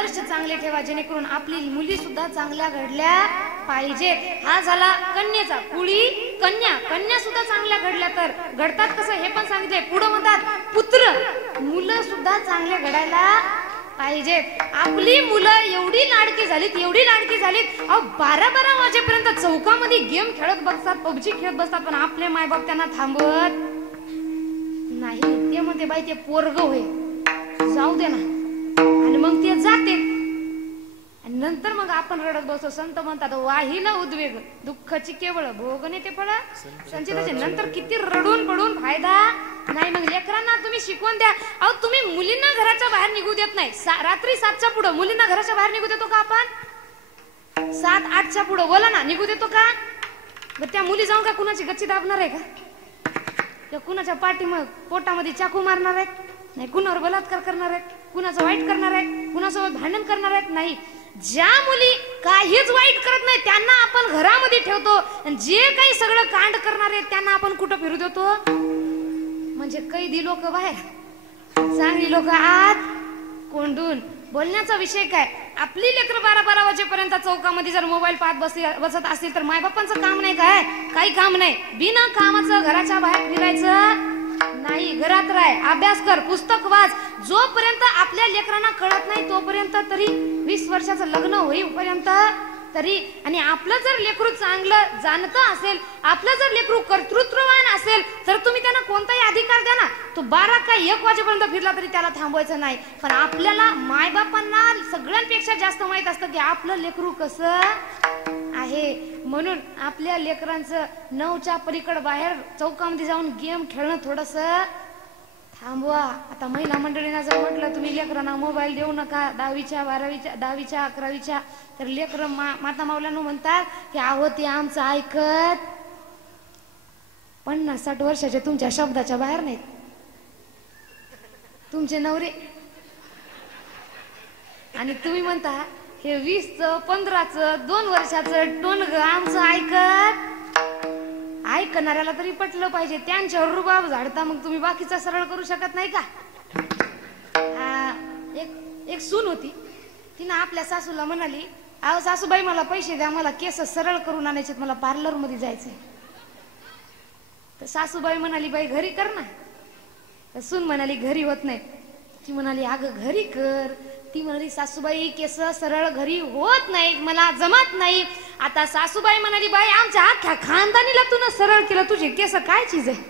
आदर्श चांगले ठेवा जेणेकरून आपली मुली सुद्धा चांगल्या घडल्या पाहिजेत. हा झाला कन्येचा. कुळी कन्या. कन्या सुद्धा चांगल्या घडल्या तर घडतात कसं हे पण सांगितलंय. पुढे म्हणतात पुत्र. मुलं सुद्धा चांगल्या घडायला पाहिजेत. आपली मुलं एवढी लाडकी झालीत, एवढी लाडकी झालीत, अहो 12-12 वाजेपर्यंत चौकामध्ये गेम खेळत बसतात, पबजी खेळत बसतात, पण आपले मायबाप त्यांना थांबवत नाही. ते म्हणते बाई ते पोरग होय, जाऊ दे ना. आणि मग ते जाते आणि नंतर मग आपण रडत बसतो. संत म्हणतात वाहिला उद्वेग दुःखाची केवळ भोगणे ते फळ संचिताचे. नंतर किती रडून पडून फायदा नाही. मग लेकरांना तुम्ही शिकवून द्या. अहो तुम्ही मुलींना घराच्या बाहेर निघू देत नाही. रात्री 7च्या पुढे मुलींना घराच्या बाहेर निघू देतो का आपण? 7-8च्या पुढे बोला ना, निघू देतो का? त्या मुली जाऊन का कुणाची गच्ची दाबणार आहे का? कुणाच्या पाठी मग पोटामध्ये चाकू मारणार आहेत? नाही. कुणावर बलात्कार करणार आहेत? कुणाचं वाईट करणार आहेत? कुणासोबत भांडण करणार आहेत? नाही. ज्या मुली काहीच वाईट करत नाही त्यांना आपण घरामध्ये ठेवतो आणि जे काही सगळं कांड करणार आहेत त्यांना आपण कुठं फिरू देतो? म्हणजे कैदी लोक बाहेर, चांगली लोक आत कोंडून. बोलण्याचा विषय काय? आपली लेकरं 12-12 वाजेपर्यंत चौकामध्ये जर मोबाईल पाहत बसत असतील तर मायबापांचं काम नाही काय? काही काम नाही. बिना कामाचं घराच्या बाहेर फिरायचं नाही. घरात राह, अभ्यास कर, पुस्तक वाच. जोपर्यंत आपल्या लेकरांना कळत नाही तोपर्यंत तरी 20 वर्षाचं लग्न होईपर्यंत तरी. आणि आपलं जर लेकरू चांगलं जाणतं असेल, आपलं जर लेकरू कर्तृत्ववान असेल तर तुम्ही त्यांना कोणताही अधिकार द्या ना. तो 12 का 1 वाजेपर्यंत फिरला तरी त्याला थांबवायचं नाही. पण आपल्याला मायबापांना सगळ्यांपेक्षा जास्त माहित असतं की आपलं लेकरू कसं आहे. म्हणून आपल्या लेकरांचं 9च्या पलीकडे बाहेर चौकामध्ये जाऊन गेम खेळणं थोडस थांबवा. आता महिला मंडळींना जर म्हटलं तुम्ही लेकरांना मोबाईल देऊ नका 10वीच्या 12वीच्या 10वीच्या 11वीच्या, तर लेकर माता माऊल्यानं म्हणतात की अहो ते आमचं ऐकत 50-60 वर्षाचे तुमच्या शब्दाच्या बाहेर नाहीत. तुमचे नवरे आणि तुम्ही म्हणता हे 20चं 15चं 2 वर्षाचं टोनग आमचं ऐकत. ऐकणाऱ्याला तरी पटलं पाहिजे. त्यांच्यावर रुबाब झाडता मग तुम्ही बाकीचा सरळ करू शकत नाही का? एक सून होती, तिनं आपल्या सासूला म्हणाली अहो सासूबाई मला पैसे द्या, मला केस सरळ करून आणायचे, मला पार्लर मध्ये जायचंय. तर सासूबाई म्हणाली बाई घरी कर ना. तर सून म्हणाली घरी होत नाही. ती म्हणाली अगं घरी कर. ती म्हणाली सासूबाई केस सरळ घरी होत नाहीत, मला जमत नाही. आता सासूबाई म्हणाली बाई आमच्या अख्ख्या खानदानीला तू सरळ केलं, तुझे केस काय चीज आहे?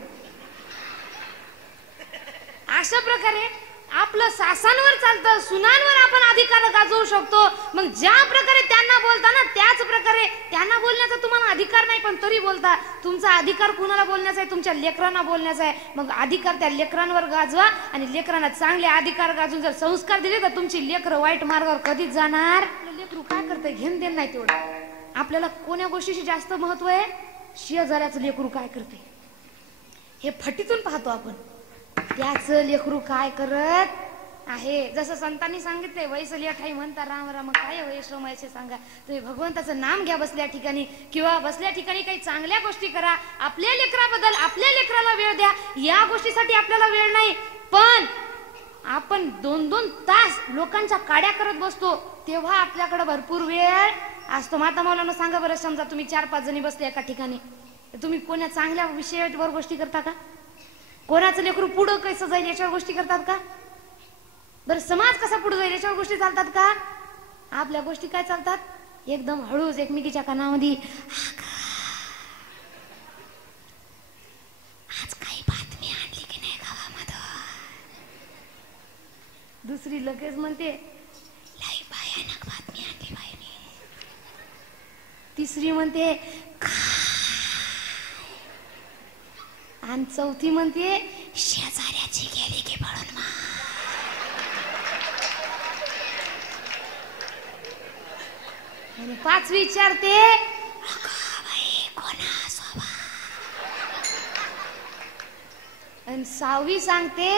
अशा प्रकारे आपलं सासांवर चालतं, सुनांवर आपण अधिकार गाजवू शकतो. मग ज्या प्रकारे त्यांना बोलता ना त्याच प्रकारे त्यांना बोलण्याचा तुम्हाला अधिकार नाही, पण तरी बोलता. तुमचा अधिकार कुणाला बोलण्याचा आहे? तुमच्या लेकरांना बोलण्याचा आहे. मग अधिकार त्या लेकरांवर गाजवा आणि लेकरांना चांगले अधिकार गाजून जर संस्कार दिले तर तुमची लेकरं वाईट मार्गावर कधीच जाणार. लेकरू काय करतंय घेण देण नाही तेवढं. आपल्याला कोण्या गोष्टीशी जास्त महत्व आहे? शेजाऱ्याचं लेकरू काय करते हे फटीतून पाहतो आपण. त्याचं लेकरू काय करत आहे. जसं संतांनी सांगितलंय वैसल्या ठाई म्हणता राम राम काय वैश्रमायचे सांगा. तुम्ही भगवंताचं नाम घ्या बसल्या ठिकाणी किंवा बसल्या ठिकाणी काही चांगल्या गोष्टी करा. आपल्या लेकराबद्दल आपल्या लेकराला वेळ द्या. या गोष्टीसाठी आपल्याला वेळ नाही, पण आपण 2-2 तास लोकांच्या काड्या करत बसतो तेव्हा आपल्याकडे भरपूर वेळ असतो. माता मौलाना सांगा बरं, समजा तुम्ही 4-5 जणी बसले एका ठिकाणी, तुम्ही कोण्या चांगल्या विषयावर गोष्टी करता का? कोणाचं लेकरू पुढं कसं जाईल याच्यावर गोष्टी करतात का? बरं समाज कसा पुढे जाईल याच्यावर गोष्टी चालतात का? आपल्या गोष्टी काय चालतात? एकदम हळूच एकमेकीच्या कानामध्ये आज काही बातमी आणली की नाही गावामध्ये? दुसरी लगेच म्हणते लई भयानक बातमी आणली बाईने. तिसरी म्हणते आणि चौथी म्हणते शेजाऱ्याची गेली की पळून मा. आणि 5वी विचारते बाई कोणासोबत. आणि 6वी सांगते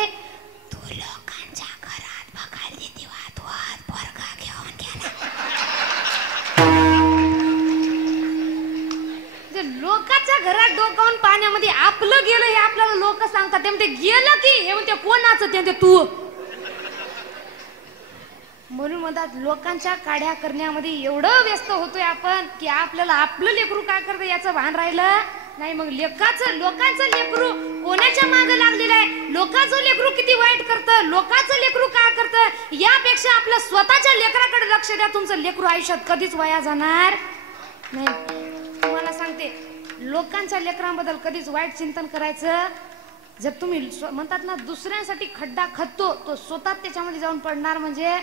तू लोकांच्या घरात बघायला देते वाद पोरगा घेऊन गेला. लोकांच्या घरात डोकावून पाण्यामध्ये आपलं गेलं हे आपल्याला लोक सांगतात. ते म्हणते गेलं की हे म्हणते कोणाचं? ते म्हणते तू. म्हणून म्हणतात लोकांच्या काड्या करण्यामध्ये एवढं व्यस्त होतोय आपण की आपल्याला आपलं लेकरू काय करतं याचं भान राहिलं नाही. मग लोकांचं लेकरू कोणाच्या मागे लागलेलं आहे, लोकांचं लेकरू किती वाईट करतं, लोकांचं लेकरू काय करतं, यापेक्षा आपल्या स्वतःच्या लेकराकडे लक्ष द्या. तुमचं लेकरू आयुष्यात कधीच वाया जाणार नाही. तुम्हाला सांगते, लोकांच्या लेकरांबद्दल कधीच वाईट चिंतन करायचं. जर तुम्ही म्हणतात ना दुसऱ्यांसाठी खड्डा खदतो, तो स्वतः त्याच्यामध्ये जाऊन पडणार म्हणजे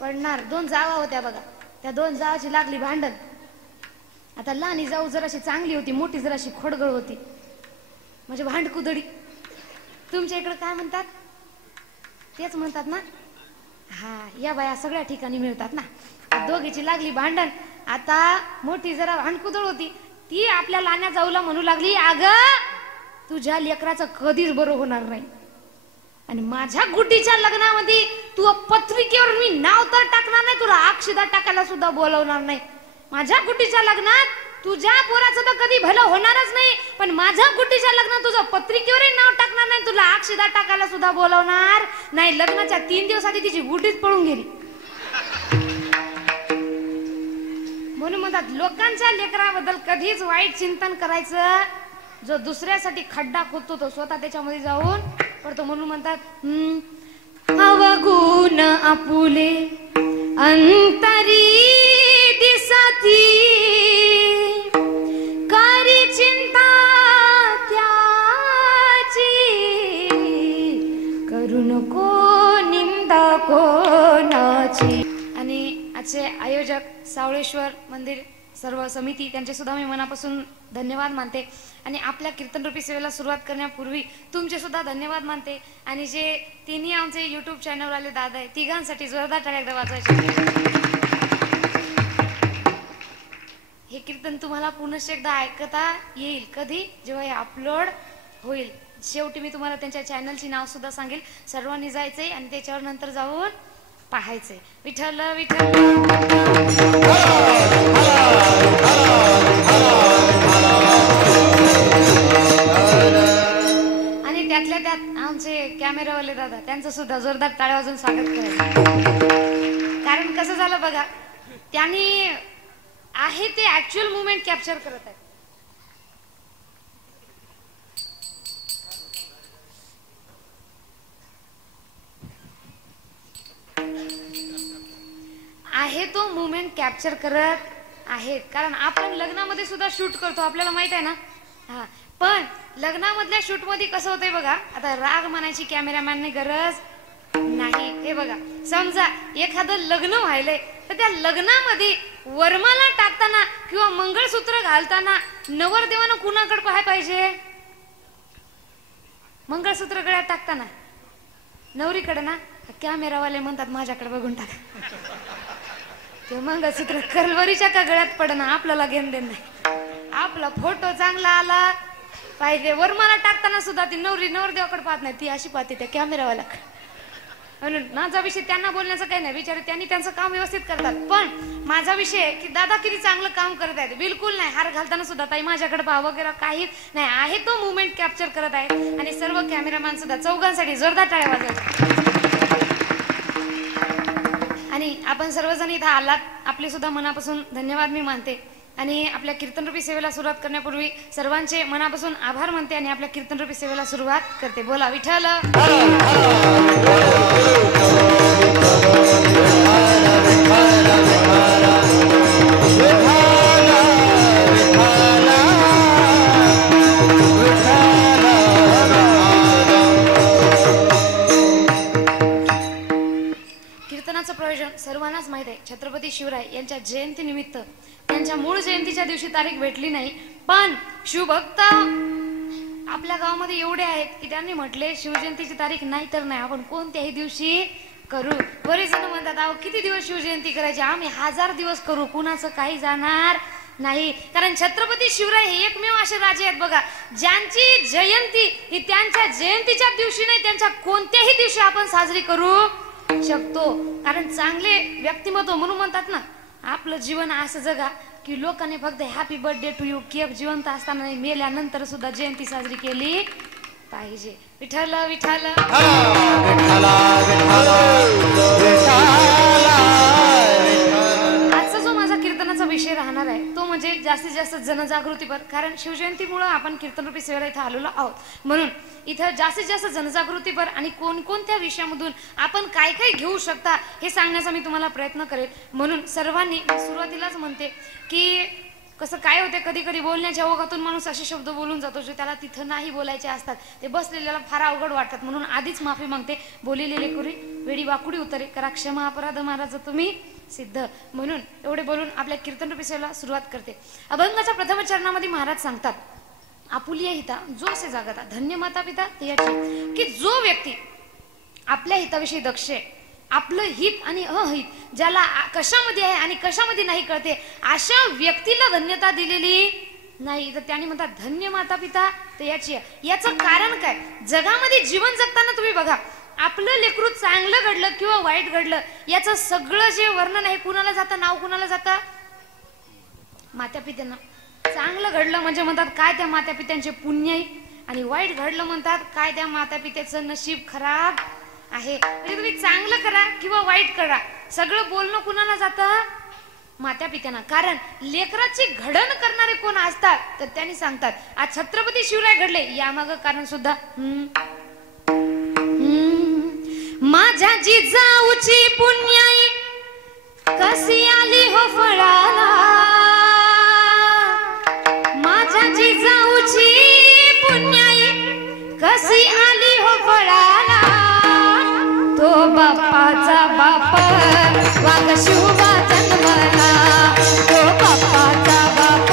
पडणार. 2 जावा होत्या बघा, त्या 2 जावाची लागली भांडण. आता लहानी जाऊ जराशी चांगली होती, मोठी जराशी खोडगळ होती, म्हणजे भांडकुदडी. तुमच्या इकडे काय म्हणतात, तेच म्हणतात ना. हा, या बाया सगळ्या ठिकाणी मिळतात ना. दोघीची लागली भांडण. आता मोठी जरा भांडकुदळ होती, ती आपल्या लहान्या जाऊला म्हणू लागली, अगं तुझ्या लेकराचं कधीच बरं होणार नाही, आणि माझ्या गुड्डीच्या लग्नामध्ये तू पत्रिकेवर मी नाव तर टाकणार नाही, तुला अक्षदा टाकायला सुद्धा बोलवणार नाही. माझ्या गुड्डीच्या लग्नात तुझ्या पोराचं तर कधी भलं होणारच नाही, पण माझ्या गुड्डीच्या लग्नात तुझं पत्रिकेवरही नाव टाकणार नाही, तुला अक्षदा टाकायला सुद्धा बोलवणार नाही. लग्नाच्या 3 दिवस आधी तिची गुड्डीच पळून गेली. म्हणून म्हणतात लोकांच्या लेकराबद्दल कधीच वाईट चिंतन करायचं. जो दुसऱ्यासाठी खड्डा खोदतो तो स्वतः त्याच्यामध्ये जाऊन पडतो. म्हणून म्हणतात अवगुण आपुले अंतरी दिसती, करी चिंता त्याची, करू नको निंदा कोणाची. आणि आजचे आयोजक सावळेश्वर मंदिर सर्व समिती त्यांचे सुद्धा मी मनापासून धन्यवाद मानते. आणि आपल्या कीर्तनरूपी सेवेला सुरुवात करण्यापूर्वी तुमचे सुद्धा धन्यवाद मानते. आणि जे तिन्ही आमचे YouTube चॅनलवर आले दादा आहे, तिघांसाठी जोरदार टाळ्या एकदा वाजवायचे. हे कीर्तन तुम्हाला पुनश्च एकदा ऐकता येईल कधी, जेव्हा हे अपलोड होईल. शेवटी मी तुम्हाला त्यांच्या चॅनलची नाव सुद्धा सांगेल. सर्वांनी जायचंय आणि त्याच्यावर नंतर जाऊन पाहायचंय. विठ्ठल विठ्ठल. आणि त्यातल्या त्यात आमचे कॅमेरावाले दादा, त्यांचं सुद्धा जोरदार टाळ्या वाजून स्वागत करायचं. कारण कसं झालं बघा, त्यांनी आहे ते ऍक्च्युअल मुवमेंट कॅप्चर करत आहेत. आहे तो मुवमेंट कॅप्चर करत आहेत. कारण आपण लग्नामध्ये सुद्धा शूट करतो, आपल्याला माहित आहे ना. हा, पण लग्नामधल्या शूट मध्ये कसं होतंय बघा, आता राग म्हणायची कॅमेरामॅनने गरज नाही. हे बघा, समजा एखादं लग्न व्हायलंय, तर त्या लग्नामध्ये वरमाला टाकताना किंवा मंगळसूत्र घालताना नवरदेवानं कुणाकडे पाहाय पाहिजे? मंगळसूत्र गळ्यात टाकताना नवरीकडे ना. कॅमेरावाले म्हणतात माझ्याकडे बघून टाका. ते मंगळसूत्र करवरीच्या का गळ्यात पडना, आपल्याला घेण देण नाही. आपला फोटो चांगला आला पाहिजे. वरमाला टाकताना सुद्धा ती नवरी नवरदेवाकडे पाहत नाही, ती अशी पाहते त्या कॅमेरावाल्याकडे. म्हणून माझा विषय त्यांना बोलण्याचं काही नाही, बिचारे त्यांनी त्यांचं काम व्यवस्थित करतात. पण माझा विषय की दादा किती चांगलं काम करत आहेत. बिलकुल नाही, हार घालताना सुद्धा ताई माझ्याकडे पहा वगैरे काहीच नाही. आहे तो मुवमेंट कॅप्चर करत आहेत. आणि सर्व कॅमेरामॅन सुद्धा चौघांसाठी जोरदार टाळ्या वाजवतात. आणि आपण सर्वजण इथं आलात, आपले सुद्धा मनापासून धन्यवाद मी मानते. आणि आपल्या कीर्तनरूपी सेवेला सुरुवात करण्यापूर्वी सर्वांचे मनापासून आभार मानते आणि आपल्या कीर्तनरूपी सेवेला सुरुवात करते. बोला विठ्ठल. कीर्तनाचं प्रयोजन सर्वांनाच माहित आहे. छत्रपती शिवराय यांच्या जयंती निमित्त त्यांच्या मूळ जयंतीच्या दिवशी तारीख भेटली नाही, पण शिवभक्त आपल्या गावामध्ये एवढे आहेत की त्यांनी म्हटले शिवजयंतीची तारीख नाही तर नाही, आपण कोणत्याही दिवशी करू. बरेच जण म्हणतात अहो किती दिवस शिवजयंती करायची, आम्ही 1000 दिवस करू, कुणाचं काही जाणार नाही. कारण छत्रपती शिवराय हे एकमेव असे राजे आहेत बघा, ज्यांची जयंती ही त्यांच्या जयंतीच्या दिवशी नाही, त्यांच्या कोणत्याही दिवशी आपण साजरी करू शकतो. कारण चांगले व्यक्तिमत्व म्हणून म्हणतात ना, आपलं जीवन असं जगा की लोकांनी फक्त happy birthday to you cake जिवंत असताना मेल्यानंतर सुद्धा जयंती साजरी केली पाहिजे. विठ्ठल विठ्ठल आजचा जो माझा कीर्तनाचा विषय राहणार आहे तो म्हणजे जास्तीत जास्त जनजागृतीपर. कारण शिवजयंतीमुळे आपण कीर्तनरूपी सेवेला इथं आलेलो आहोत, म्हणून इथं जास्तीत जास्त जनजागृतीपर आणि कोणकोणत्या विषयामधून आपण काय काय घेऊ शकता हे सांगण्याचा मी तुम्हाला प्रयत्न करेल. म्हणून सर्वांनी सुरुवातीलाच म्हणते की कसं काय होते, कधी कधी बोलण्याच्या ओघातून माणूस असे शब्द बोलून जातो जे त्याला तिथं नाही बोलायचे असतात, ते बसलेल्याला फार अवघड वाटतात. म्हणून आधीच माफी मागते. बोलिलेले कुरी वेडी वाकुडी उतरे करा क्षमा अपराध महाराज तुम्ही सिद्ध. म्हणून एवढे बोलून आपल्या कीर्तनरूपी सेवेला सुरुवात करते. अभंगाच्या प्रथम चरणामध्ये महाराज सांगतात, आपुलिया हिता जो असे जागता धन्य माता पिता त्याची, की जो व्यक्ती आपल्या हिताविषयी दक्ष आहे, आपलं हित आणि अहित ज्याला कशामध्ये आहे आणि कशामध्ये नाही कळते, अशा व्यक्तीला धन्यता दिलेली नाही. तर त्याने म्हणतात धन्य माता पिता त्याची. याचं कारण काय, जगामध्ये जीवन जगताना तुम्ही बघा, आपलं लेकरू चांगलं घडलं किंवा वाईट घडलं याचं सगळं जे वर्णन आहे कुणाला जातं, नाव कुणाला जातं, मात्या पित्यांना. चांगलं घडलं म्हणजे म्हणतात काय त्या मात्या पित्यांचे पुण्य आहे, आणि वाईट घडलं म्हणतात काय त्या माता पित्याचं नशीब खराब आहे. म्हणजे तुम्ही चांगलं करा किंवा वाईट करा, सगळं बोलणं कुणाला जातं, मात्या पित्यांना. कारण लेकराची घडण करणारे कोण असतात तर त्यांनी सांगतात आज छत्रपती शिवराय घडले यामागं कारण सुद्धा माझ्या जिजाऊची पुण्याई कशी आली हो फळाला, माझ्या जिजाऊची पुण्याई कशी आली हो फळाला, तो बाप्पाचा बाप वाघ शिवबा जन्मला, तो बाप्पाचा बाप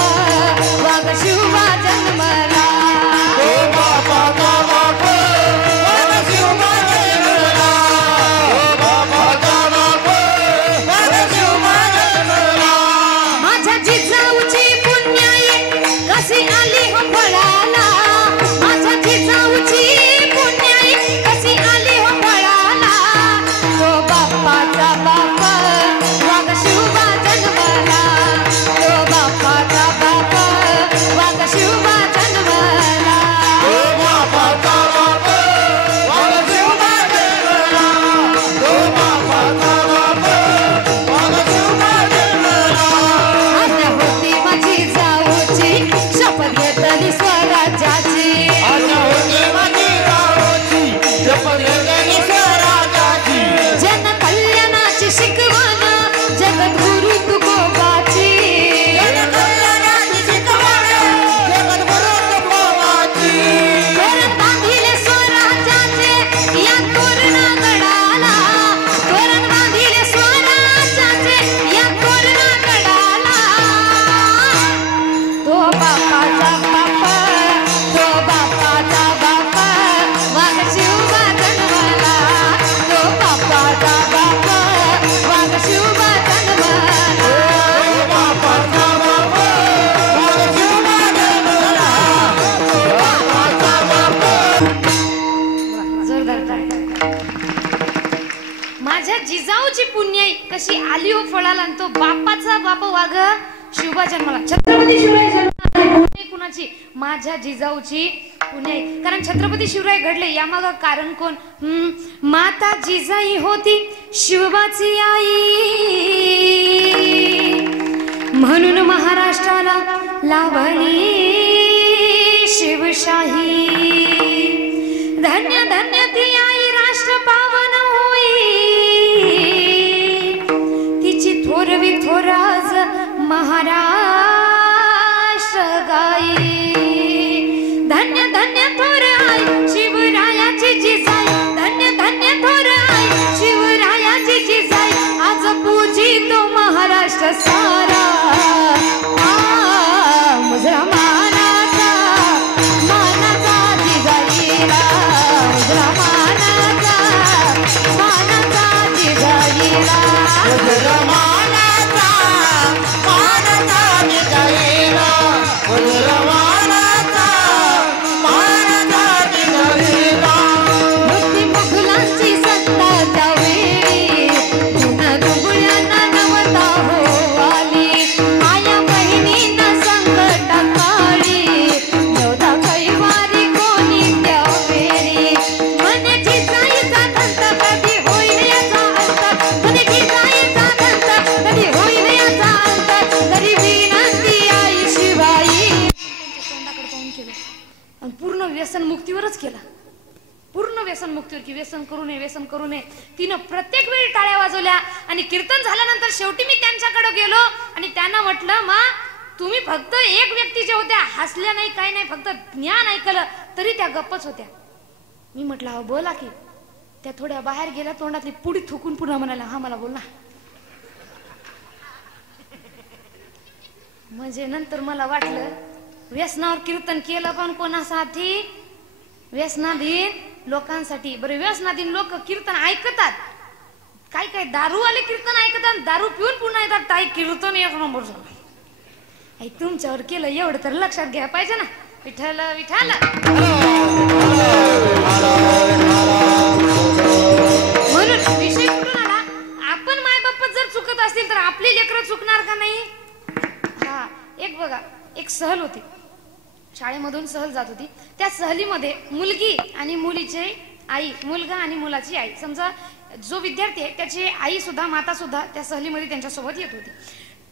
वाघ शिवबा जन्मला, तो बाप्पाचा बाप वाघ शिवबा जन्मला, तो बाप्पाचा बाप वाघ शिवबा जन्मला. माझ्या जिजाऊची पुण्याई कशी आली हो फळाला, माझ्या जिजाऊची पुण्याई कशी आली हो फळाला, तो बाप्पाचा बाप वाघ शिवबा जन्मला, तो बाप्पाचा बाप वाघ शिवबा जन्मला, तो बाप्पाचा बाप वाघ शिवबा जन्मला, तो बाप्पाचा बाप वाघ शिवबा जन्मला. आज्ञा होती माझी जाऊची शपथ घेतली स्वराज्याची, आज्ञा होती माझी जाऊची शपथ घेतली स्वराज्याची, जन कल्याणाची शिकवण जगद्गुरु तुकोबाची, जन कल्याणाची शिकवण जगद्गुरु तुकोबाची, तोरण बांधिले स्वराज्याचे या तोरणागडाला, तोरण बांधिले स्वराज्याचे या तोरणागडाला, तो बाप्पाचा बाप, तो बाप्पाचा बाप वाघ शिवबा जन्मला, तो बाप्पाचा बाप वाघ शिवबा जन्मला, तो बाप्पाचा बाप वाघ शिवबा जन्मला, तो बाप्पाचा बाप. जोरदार टाळ्या. माझ्या जिजाऊची पुण्याई कशी आली हो फळाला, आणि तो बाप्पाचा बाप वाघ शिवबा जन्मला. छत्रपती शिवराय जन्मला, पुण्याई कुणाची, माझ्या जिजाऊची पुण्याई. कारण छत्रपती शिवराय घडले यामागं कारण कोण, माता जिजाई होती शिवबाची आई, म्हणून महाराष्ट्राला लावली शिवशाही. धन्य धन्य ती आई राष्ट्र पावन होई, तिची थोरवी थोराज महाराष्ट्र गाई. धन्य धन्य थोर आई शिवरायाची जिजाई, धन्य धन्य थोर आई शिवरायाची जिजाई, आज पूजी तो महाराष्ट्र सारा. मुजरा मानाचा मानाचा जिजाईला, मुजरा मानाचा मानाचा जिजाईला, मुजरा मानाचा मानाचा जिजाईला, मुजरा मानाचा मानाचा जिजाईला. मुक्ती मुघलांची सत्ता त्यावेळी पुन्हा दुबळ्यांना नवता हो आली, आया बहिणींना संकटा काळी योद्धा कैवारी कोणी द्यावे. व्यसन मुक्तीवर की व्यसन करू नये, व्यसन करू नये. तिनं प्रत्येक वेळी टाळ्या वाजवल्या आणि कीर्तन झाल्यानंतर शेवटी मी त्यांच्याकडे गेलो आणि त्यांना म्हटलं, मा तुम्ही फक्त एक व्यक्ती जे होत्या हसल्या नाही, काही नाही, फक्त ज्ञान ऐकलं तरी त्या गप्पच होत्या. मी म्हटलं अहो बोला की. त्या थोड्या बाहेर गेल्या, तोंडातली पुडी थुकून पुन्हा म्हणाल्या, हा मला बोल ना. म्हणजे नंतर मला वाटलं व्यसनावर कीर्तन केलं पण कोणासाठी? व्यसनाधीन लोकांसाठी. बरं व्यसनाधीन लोक कीर्तन ऐकतात, काय काय दारू आले कीर्तन ऐकतात, दारू पिऊन पुन्हा येतात, ताई कीर्तन एक नंबर झालं. तुमच्यावर केलं एवढं तर लक्षात घ्या पाहिजे ना. विठ्ठल विठ्ठल. म्हणून विषय कुठून आला? आपण माय बाप जर चुकत असतील तर आपली लेकरं चुकणार का नाही? हा एक बघा, एक सहल होती, शाळेमधून सहल जात होती. त्या सहलीमध्ये मुलगी आणि मुलीचे आई, मुलगा आणि मुलाची आई, समजा जो विद्यार्थी आहे त्याची आई सुद्धा, माता सुद्धा त्या सहलीमध्ये त्यांच्यासोबत येत होती.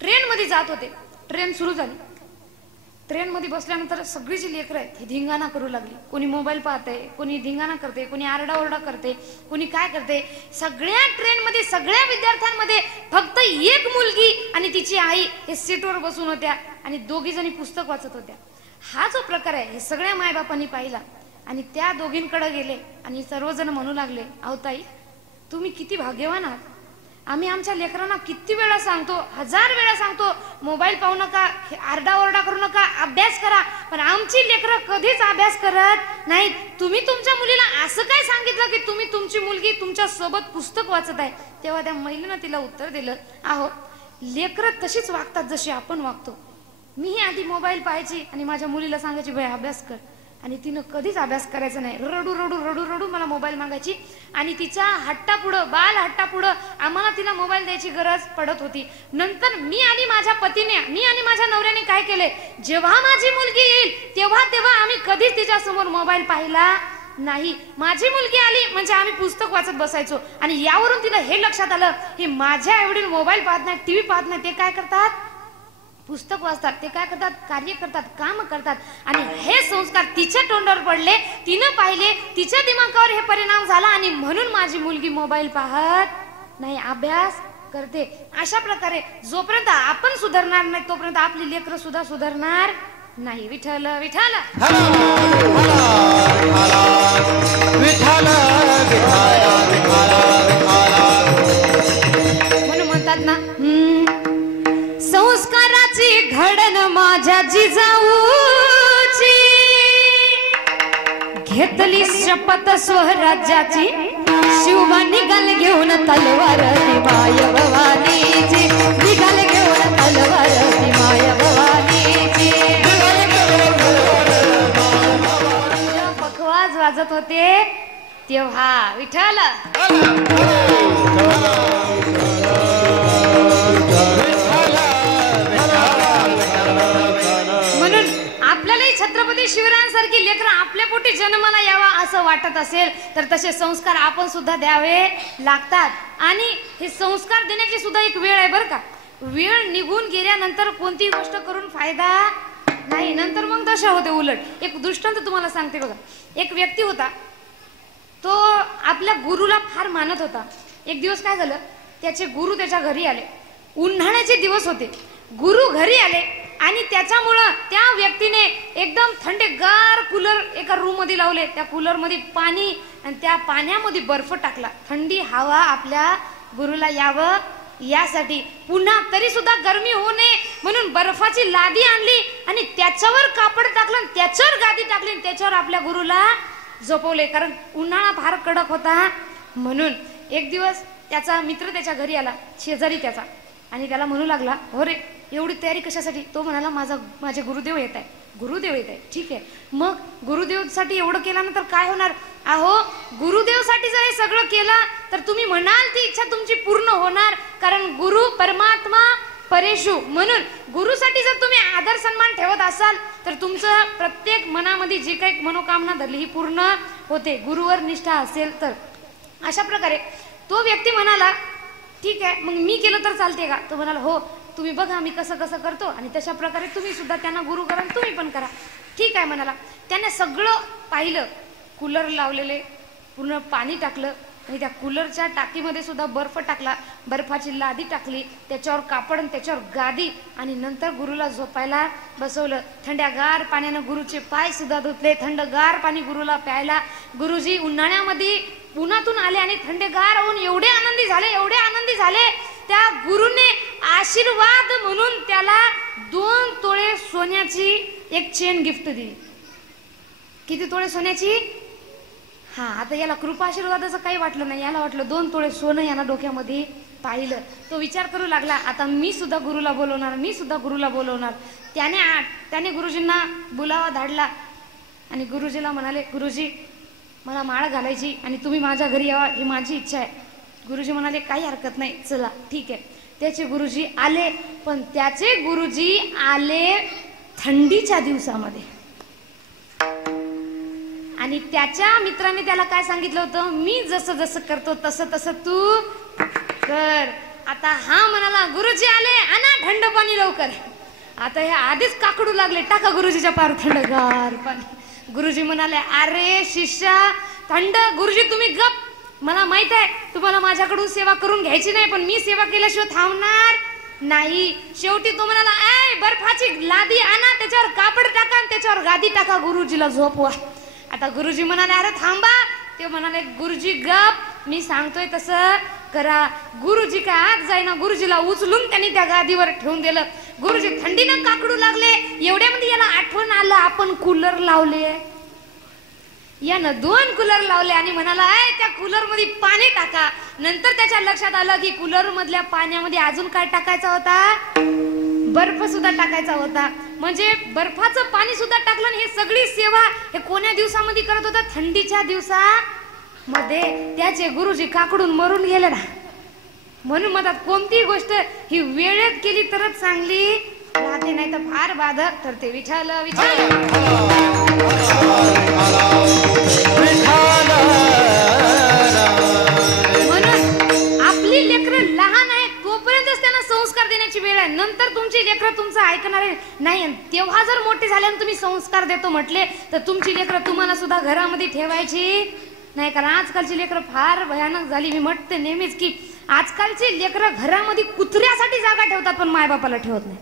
ट्रेन मध्ये जात होते. ट्रेन सुरू झाली. ट्रेन मध्ये बसल्यानंतर सगळी जी लेकरं आहेत ही धिंगाणा करू लागली. कोणी मोबाईल पाहते, कोणी धिंगाणा करते, कोणी आरडाओरडा करते, कोणी काय करते. सगळ्या ट्रेन मध्ये सगळ्या विद्यार्थ्यांमध्ये फक्त एक मुलगी आणि तिची आई हे सीटवर बसून होत्या आणि दोघी जणी पुस्तक वाचत होत्या. हा जो प्रकार आहे हे सगळ्या मायबापांनी पाहिला आणि त्या दोघींकडे गेले आणि सर्वजण म्हणू लागले, अहो ताई तुम्ही किती भाग्यवान आहात. आम्ही आमच्या लेकरांना किती वेळा सांगतो, 1000 वेळा सांगतो, मोबाईल पाहू नका, आरडाओरडा करू नका, अभ्यास करा, पण आमची लेकरं कधीच अभ्यास करत नाहीत. तुम्ही तुमच्या मुलीला असं काय सांगितलं की तुम्ही तुमची मुलगी तुमच्या सोबत पुस्तक वाचत आहे? तेव्हा त्या महिलेनं तिला उत्तर दिलं, अहो लेकरं तशीच वागतात जशी आपण वागतो. मीही आधी मोबाईल पाहायची आणि माझ्या मुलीला सांगायची बाई अभ्यास कर, आणि तिनं कधीच अभ्यास करायचा नाही. रडू रडू रडू रडू मला मोबाईल मागायची आणि तिच्या हट्टापुढं, बाल हट्टापुढं आम्हाला तिला मोबाईल द्यायची गरज पडत होती. नंतर मी आणि माझ्या पतीने, मी आणि माझ्या नवऱ्याने काय केले, जेव्हा माझी मुलगी येईल तेव्हा तेव्हा आम्ही कधीच तिच्या समोर मोबाईल पाहिला नाही. माझी मुलगी आली म्हणजे आम्ही पुस्तक वाचत बसायचो. आणि यावरून तिला हे लक्षात आलं की माझ्या आई-वडील मोबाईल पाहत नाही, टीव्ही पाहत नाही, ते काय करतात, पुस्तक वाचतात, ते काय करतात, कार्य करतात, काम करतात. आणि हे संस्कार तिच्या तोंडावर पडले, तिनं पाहिले, तिच्या दिमागावर हे परिणाम झाला आणि म्हणून माझी मुलगी मोबाईल पाहत नाही, अभ्यास करते. अशा प्रकारे जोपर्यंत आपण सुधारणार नाही तोपर्यंत आपली लेकरं सुद्धा सुधारणार नाही. विठ्ठल विठ्ठल. म्हणून म्हणतात ना, संस्काराची घडण माझ्या जिजाऊची, घेतली शपथ स्वराज्याची, शिवबा निघाल घेऊन तलवार माय भवानीची, निघाल घेऊन तलवार माय भवानीची. पखवाज वाजत होते तेव्हा. विठ्ठल. छत्रपती शिवरायांसारखी लेकरं आपल्या पोटी जन्माला यावा असं वाटत असेल तर तसे संस्कार आपण सुद्धा द्यावे लागतात. आणि हे संस्कार देण्याची सुद्धा एक वेळ आहे बरं का. वेळ निघून गेल्यानंतर कोणतीही गोष्ट करून फायदा नाही, नंतर मग दशा होते उलट. एक दृष्टांत तुम्हाला सांगते बघा. एक व्यक्ती होता, तो आपल्या गुरुला फार मानत होता. एक दिवस काय झालं, त्याचे गुरु त्याच्या घरी आले. उन्हाळ्याचे दिवस होते. गुरु घरी आले आणि त्याच्यामुळं त्या व्यक्तीने एकदम थंडेगार कूलर एका रूम मध्ये लावले. त्या कूलर मध्ये पाणी आणि त्या पाण्यामध्ये बर्फ टाकला. थंडी हवा आपल्या गुरुला यावं यासाठी. पुन्हा तरी सुद्धा गरमी होऊ नये म्हणून बर्फाची लादी आणली आणि त्याच्यावर कापड टाकलं, त्याच्यावर गादी टाकली, त्याच्यावर आपल्या गुरुला झोपवले. कारण उन्हाळा फार कडक होता म्हणून. एक दिवस त्याचा मित्र त्याच्या घरी आला, शेजारी त्याचा, आणि त्याला म्हणू लागला, हो रे एवढी तयारी कशासाठी? तो म्हणाला, माझे गुरुदेव येत आहे. गुरुदेव येत आहे, ठीक आहे. मग गुरुदेवसाठी एवढं केल्यानंतर काय होणार? अहो गुरुदेवसाठी जर हे सगळं केलं तर तुम्ही म्हणाल ती इच्छा तुमची पूर्ण होणार. कारण गुरु परमात्मा परेशू. म्हणून गुरुसाठी जर तुम्ही आदर सन्मान ठेवत असाल तर तुमचं प्रत्येक मनामध्ये जी काही मनोकामना धरली ही पूर्ण होते, गुरुवर निष्ठा असेल तर. अशा प्रकारे तो व्यक्ती म्हणाला, ठीक आहे मग मी केलं तर चालते का? तो म्हणाला, हो तुम्ही बघा मी कसं कसं करतो आणि तशा प्रकारे तुम्ही सुद्धा त्यांना गुरु करा, तुम्ही पण करा. ठीक आहे म्हणाला. त्याने सगळं पाहिलं, कूलर लावलेले, पूर्ण पाणी टाकलं आणि त्या कूलरच्या टाकीमध्ये सुद्धा बर्फ टाकला, बर्फाची लादी टाकली, त्याच्यावर कापड आणि त्याच्यावर गादी, आणि नंतर गुरुला झोपायला बसवलं. थंड्यागार पाण्यानं गुरुचे पाय सुद्धा धुतले, थंडगार पाणी गुरुला प्यायला. गुरुजी उन्हाळ्यामध्ये उन्हातून आले आणि थंडगार होऊन एवढे आनंदी झाले, त्या गुरुने आशीर्वाद म्हणून त्याला 2 तोळे सोन्याची एक चेन गिफ्ट दिली. किती तोळे सोन्याची? हा, आता याला कृपा आशीर्वादाचं काही वाटलं नाही, याला वाटलं 2 तोळे सोनं याला डोक्यामध्ये पाहिलं. तो विचार करू लागला, आता मी सुद्धा गुरुला बोलवणार. त्याने गुरुजींना बुलावा धाडला आणि गुरुजीला म्हणाले, गुरुजी मला माळ घालायची आणि तुम्ही माझ्या घरी यावा ही माझी इच्छा आहे. गुरुजी म्हणाले, काही हरकत नाही, चला ठीक आहे. त्याचे गुरुजी आले, पण त्याचे गुरुजी आले थंडीच्या दिवसामध्ये. आणि त्याच्या मित्राने त्याला काय सांगितलं होतं, मी जसं जसं करतो तसं तू कर. आता हा म्हणाला, गुरुजी आले, आणा थंड पाणी लवकर. आता हे आधीच काकडू लागले, टाका गुरुजीच्या पार थंडगार पाणी. गुरुजी म्हणाले, अरे शिष्या थंड. गुरुजी तुम्ही गप, मला माहित आहे तुम्हाला माझ्याकडून सेवा करून घ्यायची नाही, पण मी सेवा केल्याशिवाय थांबणार नाही. शेवटी तो म्हणाला, ऐ बर्फाची लादी आणा, त्याच्यावर कापड टाका आणि त्याच्यावर गादी टाका, गुरुजीला झोपवा. आता गुरुजी म्हणाले, अरे थांबा. ते म्हणाले, गुरुजी गप, मी सांगतोय तसं करा. गुरुजी काय आत जाईना, गुरुजीला उचलून त्यांनी त्या गादीवर ठेवून दिलं. गुरुजी थंडीनं काकडू लागले. एवढ्यामध्ये याला आठवण आलं, आपण कूलर लावले. यानं 2 कूलर लावले आणि म्हणाला, त्या कूलर मध्ये पाणी टाका. नंतर त्याच्या लक्षात आलं की कूलर मधल्या पाण्यामध्ये अजून काय टाकायचा होता, बर्फ सुद्धा टाकायचा होता. म्हणजे बर्फाचं पाणी सुद्धा टाकलं. हे सगळी सेवा हे कोण्या दिवसामध्ये करत होता, थंडीच्या दिवसामध्ये. त्याचे गुरुजी काकडून मरून गेले ना. म्हणून म्हणतात, कोणती गोष्ट ही वेळेत केली तरच चांगली राहते, नाही तर फार बाधक ठरते. विठ्ठल म्हणून आपली लेकरं लहान आहेत तोपर्यंतच त्यांना संस्कार देण्याची वेळ आहे. नंतर तुमची लेकरं तुमचं ऐकणार नाही. तेव्हा जर मोठे झाल्यानं तुम्ही संस्कार देतो म्हटले तर तुमची लेकरं तुम्हाला सुद्धा घरामध्ये ठेवायची नाही. कारण आजकालची लेकरं फार भयानक झाली. मी म्हणते नेहमीच की आजकालची लेकरं घरामध्ये कुत्र्यासाठी जागा ठेवतात, पण मायबापाला ठेवत नाही.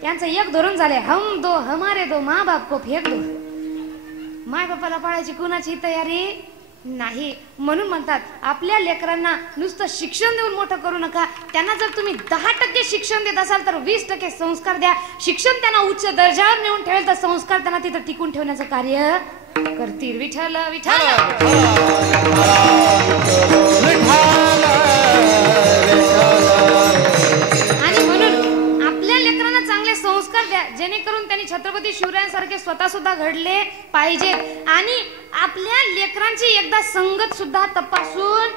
त्यांचं एक धोरण झालंय, हम दो हमारे दो, माँ बाप को फेक दो. माय बापाला पाळायची कुणाची तयारी नाही. म्हणून म्हणतात, आपल्या लेकरांना नुसतं शिक्षण देऊन मोठं करू नका. त्यांना जर तुम्ही 10% शिक्षण देत असाल तर 20% संस्कार द्या. शिक्षण त्यांना उच्च दर्जावर नेऊन ठेवेल तर संस्कार त्यांना तिथं टिकून ठेवण्याचं कार्य करतील. विठ्ठल विठ्ठल. आणि म्हणून आपल्या लेकरांना चांगले संस्कार द्या, जेणेकरून त्यांनी छत्रपती शिवरायांसारखे स्वतः सुद्धा घडले पाहिजेत. आणि आपल्या लेकरांची एकदा संगत सुद्धा तपासून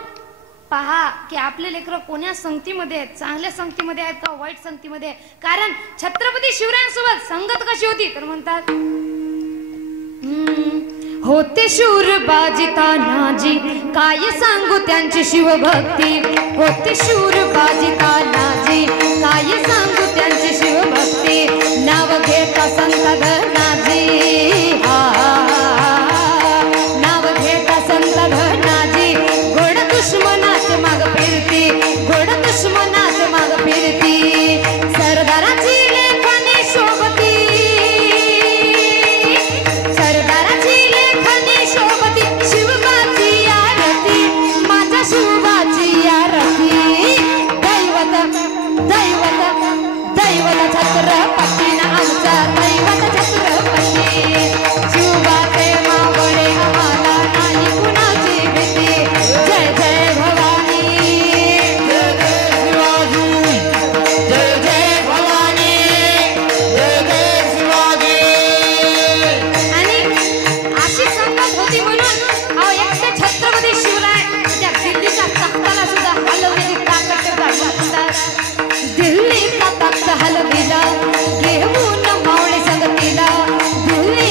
पहा की आपले लेकरं कोण्या संगतीमध्ये आहेत, चांगल्या संगतीमध्ये आहेत का वाईट संगतीमध्ये. कारण छत्रपती शिवरायांसोबत संगत कशी होती तर म्हणतात, होते शूर बाजी तानाजी, काय सांगू त्यांची शिवभक्ती. होते शूर बाजी तानाजी, काय सांगू त्यांची शिवभक्ती. नाव घेता संत धनाजी, नाव घेता संत धनाजी. घोड दुश्मनाचे माग फिरती, घोड दुश्मनाचे माग फिरती. सरदाराची लेखणी शोभती, सरदाराची लेखणी शोभती. शिवबाची आरती, माझ्या शिवबाची आरती. दैवत दैवत दैवत छत्रपती ना आमचा दैवत छत्रपती. शिवबाचे मावळे आम्हाला नाही कुणाची भीती. जय जय भवानी, जय जय शिवाजी, जय जय भवानी, जय जय शिवाजी. आणि अशी संगत होती म्हणून एकटे छत्रपती शिवराय त्या दिल्लीच्या तख्ताला सुद्धा हलवण्याची ताकद ठेवतात. दिल्लीचा तख्त हलविला घेऊन मावळे संगतीला, दिल्ली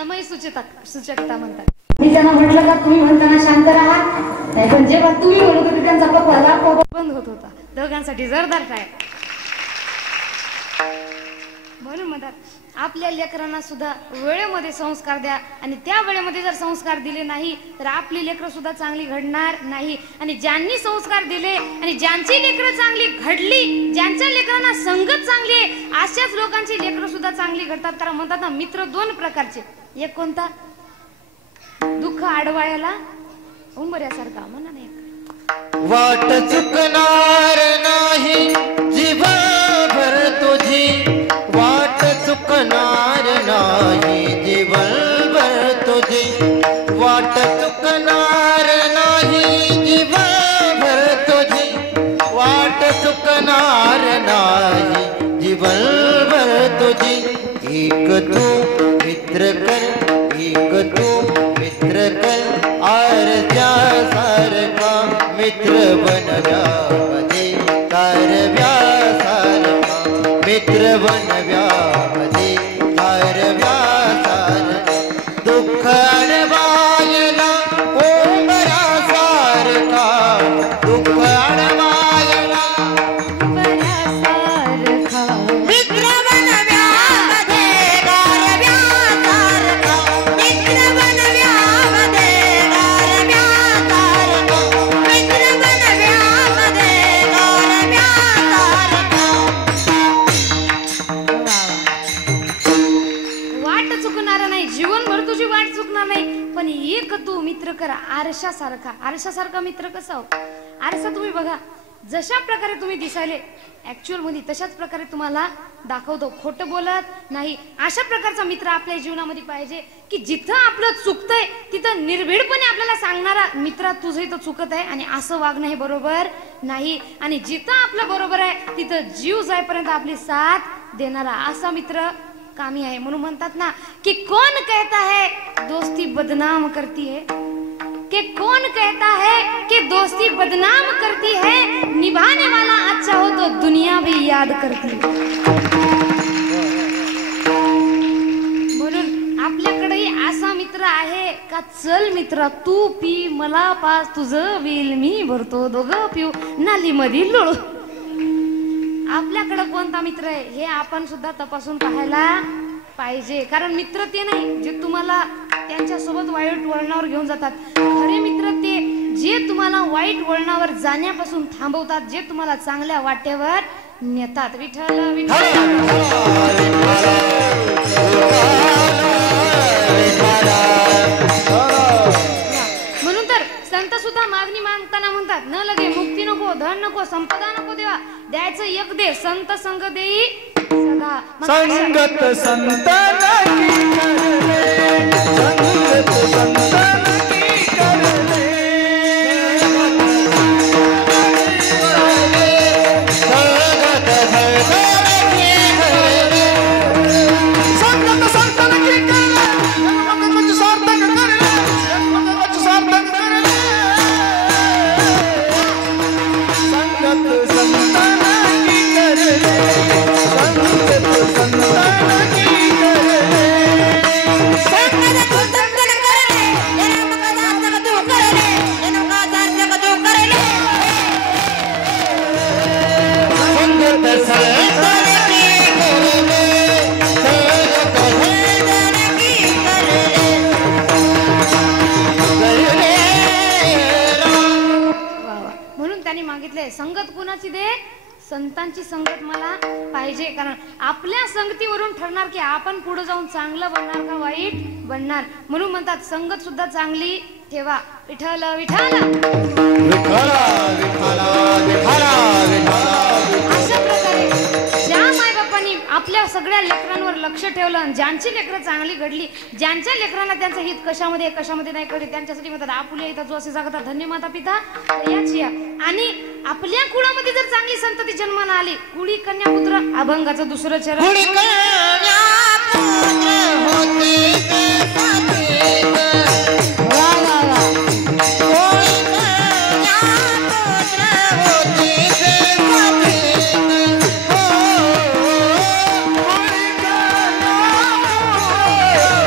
समय सूचकता म्हणतात. मी त्यांना म्हटलं का तुम्ही म्हणताना शांत राहा, नाही पण जेव्हा तुम्ही म्हणत होते त्यांचा पप्पा बंद होत होता. दोघांसाठी जोरदार टाळ्या. म्हणून म्हणतात आपल्या लेकरांना सुद्धा वेळेमध्ये संस्कार द्या, आणि त्या वेळेमध्ये जर संस्कार दिले नाही तर आपली लेकरं सुद्धा चांगली घडणार नाही. आणि ज्यांनी संस्कार दिले आणि ज्यांची लेकरं चांगली घडली, ज्यांच्या लेकरांना संगत चांगली आहे, अशाच लोकांची लेकरं सुद्धा चांगली घडतात. कारण म्हणतात ना, मित्र दोन प्रकारचे. एक कोणता? दुःख आडवायला उंबऱ्यासारखा म्हणा नाही. वाट चुकणार नाही जीवनभर तुझी, वाट चुकणार नाही जीवनभर तुझी, वाट चुकणार नाही जीवनभर तुझी, वाट चुकणार नाही जीवनभर तुझी. एक तू मित्र कर, एक तू मित्र कर, आरच्या सारखा मित्र बनव्यामध्ये, कारव्यासारखा मित्र बनव्यामध्ये, कारव्यासारखा. दुःख अडवायला उंबऱ्यासारखा, दुःख अडवायला उंबऱ्यासारखा मित्र बनव्यामध्ये, कारव्यासारखा मित्र बनव्यामध्ये, कारव्यासारखा मित्र बनव्यामध्ये, कारव्यासारखा. वाट चुकणार नाही, जीवनभर तुझी वाट चुकणार नाही. पण एक तू मित्र कर आरशासारखा. आरशासारखा मित्र कसा हो? आरसा तुम्ही बघा, जशा प्रकारे तुम्ही दिसायले ऍक्च्युअल मध्ये तशाच प्रकारे तुम्हाला दाखवतो, खोटं बोलत नाही. अशा प्रकारचा मित्र आपल्या जीवनामध्ये पाहिजे की जिथं आपलं चुकतंय तिथं निर्भीडपणे आपल्याला सांगणारा, मित्रा तुझं इथं चुकत आहे आणि असं वागणं हे बरोबर नाही, आणि जिथं आपलं बरोबर आहे तिथं जीव जाईपर्यंत आपली साथ देणारा असा मित्र कामी आहे. म्हणून म्हणतात ना कि कौन कहता है दोस्ती बदनाम करती है, कि कौन कहता है कि दोस्ती बदनाम करती है, निभाने वाला अच्छा हो तो दुनिया भी याद करती है. म्हणून आपल्याकडे असा मित्र आहे का, चल मित्रा तू पी मला पास, तुझं बिल मी भरतो, दोघं पिऊ नाली मध्ये लोळू. आपल्याकडे कोणता मित्र आहे हे आपण सुद्धा तपासून पाहायला पाहिजे. कारण मित्र ते नाही जे तुम्हाला त्यांच्या सोबत वाईट वळणावर घेऊन जातात. खरे मित्र ते जे तुम्हाला वाईट वळणावर जाण्यापासून थांबवतात, जे तुम्हाला चांगल्या वाटेवर नेतात. विठ्ठल विठ्ठल. म्हणून तर संत सुद्धा मागणी मागताना म्हणतात, न लगे मुक्ती नको, धन नको, संपदा नको देवा, द्यायचं एक दे, संत संग देई सदा. संगत संताना की करले, संगत संताना की करले, संगत संताना की करले, संगत संताना की करले, मनोकामनाची सार्थक करले, मनोकामनाची सार्थक करले. संगत संताना की करले, संगत संताना की करले, संगत संताना करले, मनोकामना तू करले, मनोकामना तू करले. संगत संताना की करले, संगत संताना की करले, करले राम. वा वा. म्हणून त्यांनी मागितले संगत कुणाची दे, संतांची संगत मला पाहिजे. कारण आपल्या संगतीवरून ठरणार की आपण पुढे जाऊन चांगलं बनणार का वाईट बनणार. म्हणून म्हणतात संगत सुद्धा चांगली ठेवा. विठ्ठल विठ्ठल. विठ्ठला विठ्ठला विठ्ठला विठ्ठला. अशा प्रकारे ज्या मायबापांनी आपल्या सगळ्या लेकरांवर लक्ष ठेवलं आणि ज्यांची लेकरं चांगली घडली, ज्यांच्या लेकरांना त्यांचं हित कशामध्ये कशामध्ये नाही कळले, त्यांच्यासाठी म्हणतात आपुल्या इथं जो असे सांगतात धन्य माता पिता याच या. आणि आपल्या कुळामध्ये जर चांगली संतती जन्माला आली, कुळी कन्या पुत्र अभंगाचं दुसरं चरण. कुळी कन्या पुत्र होते ते सात्विक. वा वा वा. कुळी कन्या पुत्र होते ते सात्विक. हो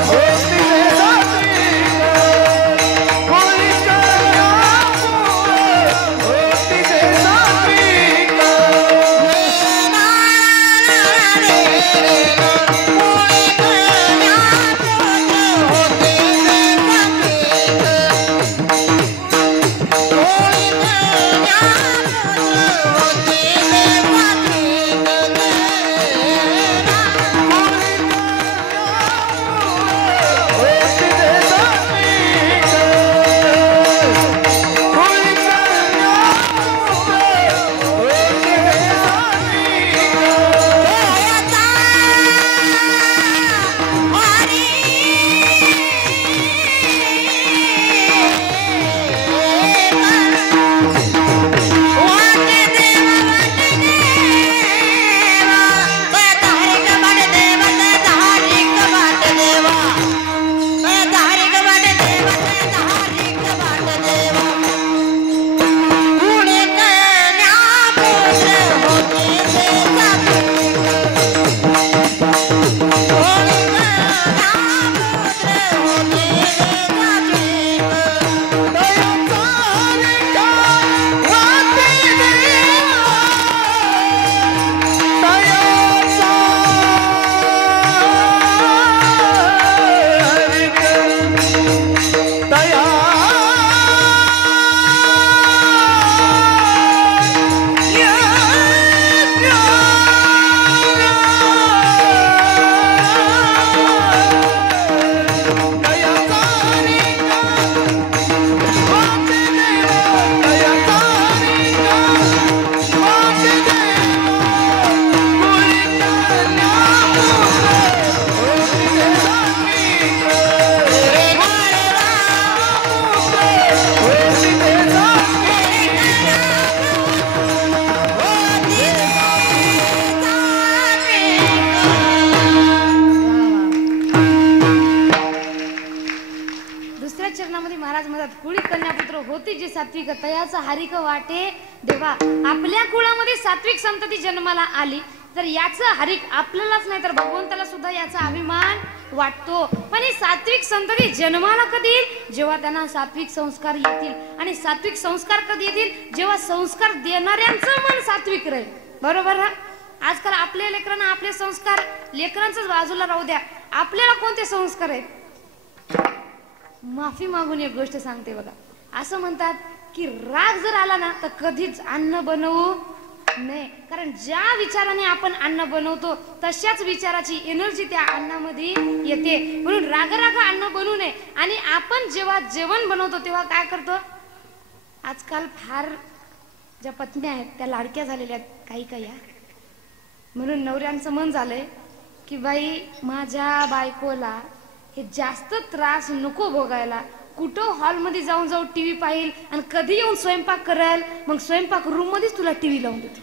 होती म्हणतात कुळी कन्यापुत्र होती जी सात्विक तयाचा हरिक वाटे देवा. आपल्या कुळामध्ये सात्विक संतती जन्माला आली तर याचं हरिक आपल्यालाच नाही तर भगवंताला सुद्धा याचा अभिमान वाटतो. पण ही सात्विक संतती जन्माला कधी येईल? जेव्हा त्यांना सात्विक संस्कार येतील. आणि सात्विक संस्कार कधी येतील? जेव्हा संस्कार देणाऱ्यांचं मन सात्विक राहील. बरोबर ना? आजकाल आपल्या लेकरांना आपले संस्कार लेकरांचंच बाजूला राहू द्या, आपल्याला कोणते संस्कार आहेत? माफी मागून एक गोष्ट सांगते बघा. असं म्हणतात की राग जर आला ना तर कधीच अन्न बनवू नाही, कारण ज्या विचाराने आपण अन्न बनवतो तशाच विचाराची एनर्जी त्या अन्नामध्ये येते. म्हणून राग अन्न बनवू नये. आणि आपण जेव्हा जेवण बनवतो तेव्हा काय करतो? आजकाल फार ज्या पत्नी आहेत त्या लाडक्या झालेल्या आहेत काही काही. म्हणून नवऱ्यांचं मन झालंय की बाई माझ्या बायकोला हे जास्त त्रास नको भोगायला. कुठं हॉलमध्ये जाऊन जाऊन टीव्ही पाहिल आणि कधी येऊन स्वयंपाक करेल, मग स्वयंपाक रूम मध्येच तुला टीव्ही लावून देतो.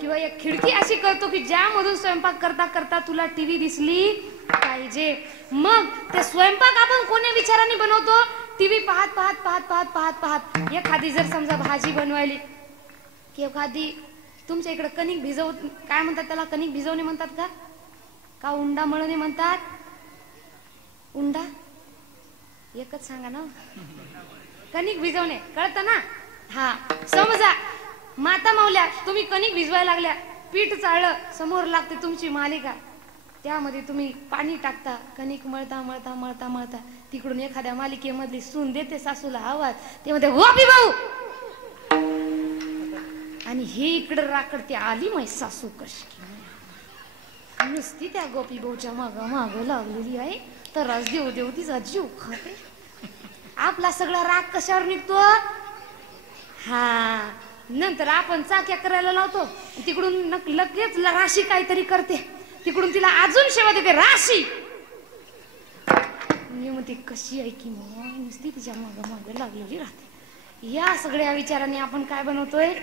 किंवा एक खिडकी अशी करतो की ज्यामधून स्वयंपाक करता करता तुला टीव्ही दिसली पाहिजे. मग ते स्वयंपाक आपण कोण्या विचाराने बनवतो? टीव्ही पाहत पाहत पाहत पाहत पाहत पाहत. एखादी जर समजा भाजी बनवायली की एखादी तुमच्या इकडे कणिक भिजव काय म्हणतात त्याला? कणिक भिजवणे म्हणतात का? का उंडा मळणे म्हणतात? उंडा एकच सांगा ना. कणिक भिजवणे कळतं ना? हा, समजा माता मावल्या तुम्ही कणिक भिजवायला लागल्या, पीठ चाळलं, समोर लागते तुमची मालिका, त्यामध्ये तुम्ही पाणी टाकता, कणिक मळता मळता मळता मळता तिकडून एखाद्या मालिकेमधली सून देते सासूला आवाज, ते म्हणते गोपी भाऊ, आणि हे इकडे राकडते आली मै सासू कशी. नुसती त्या गोपी भाऊच्या माग माग लागलेली आहे तर आज देव देव तिचा जीव खाते. आपला सगळा राग कशावर निघतो? हा, नंतर आपण चाक्या करायला लावतो, तिकडून लगेच राशी काहीतरी करते, तिकडून तिला अजून शेवा देते राशी. म्हणते कशी आहे की मग नुसती तिच्या माग माग लागलेली राहते. या सगळ्या विचाराने आपण काय बनवतोय?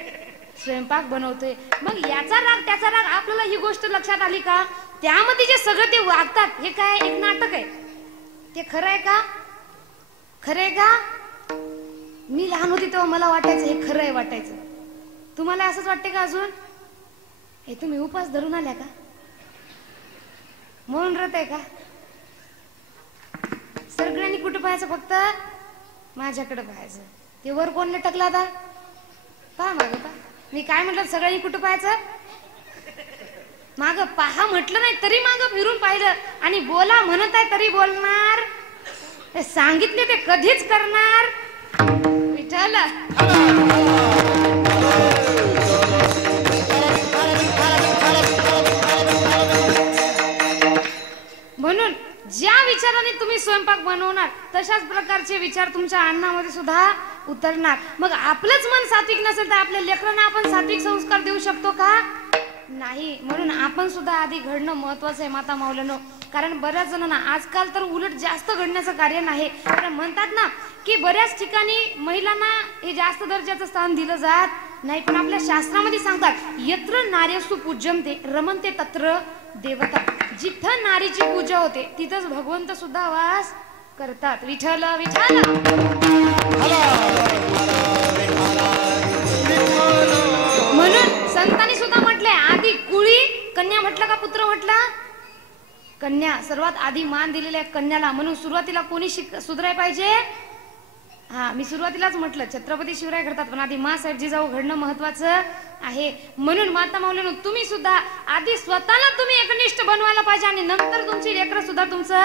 स्वयंपाक बनवतोय. मग याचा राग त्याचा राग आपल्याला ही गोष्ट लक्षात आली का? त्यामध्ये जे सगळं ते वागतात हे काय एक नाटक आहे? ते खरं आहे का? खरं आहे का? मी लहान होती तेव्हा मला वाटायचं हे खरं आहे वाटायचं. तुम्हाला असंच वाटते का अजून? हे तुम्ही उपास धरून आल्या का? म्हणून रत आहे का? सगळ्यांनी कुठं पाहायचं? फक्त माझ्याकडे पाहायचं. ते वर कोण लटकला आता? पहा माग पहा. मी काय म्हटलं? सगळ्यांनी कुठं पाहायचं? माग पहा म्हटलं नाही तरी माग फिरून पाहिलं. आणि बोला म्हणत आहे तरी बोलणार. हे सांगितले ते कधीच करणार. विठ्ठल म्हणून ज्या विचाराने तुम्ही स्वयंपाक बनवणार तशाच प्रकारचे विचार तुमच्या अन्नामध्ये सुद्धा उतरणार. मग आपलंच मन सात्विक नसेल तर आपल्या लेकरांना आपण सात्विक संस्कार देऊ शकतो का? नाही. म्हणून आपण सुद्धा आधी घडणं महत्वाचं आहे माता माऊलांनो. कारण बऱ्याच जणांना आजकाल तर उलट जास्त घडण्याचं कार्य नाही. कारण म्हणतात ना की बऱ्याच ठिकाणी महिलांना हे जास्त दर्जाचं स्थान दिलं जात नाही. पण आपल्या शास्त्रामध्ये सांगतात यत्र नार्यस्तु पूज्यन्ते रमन्ते तत्र देवता. जिथं नारीची पूजा होते तिथंच भगवंत सुद्धा वास करतात. विठ्ठल विठ्ठल. म्हणून संतांनी सुद्धा म्हटलंय आधी कुळी कन्या म्हटलं का पुत्र म्हटलं? कन्या. सर्वात आधी मान दिलेला आहे कन्याला. म्हणून सुरुवातीला कोणी सुधराय पाहिजे? हा, मी सुरुवातीलाच म्हटलं छत्रपती शिवराय घडतात पण आधी मा साहेब जिजाऊ घडणं महत्वाचं आहे. म्हणून माता माऊलीनो तुम्ही सुद्धा आधी स्वतःला तुम्ही एकनिष्ठ बनवायला पाहिजे आणि नंतर तुमची लेकरं सुद्धा तुमचं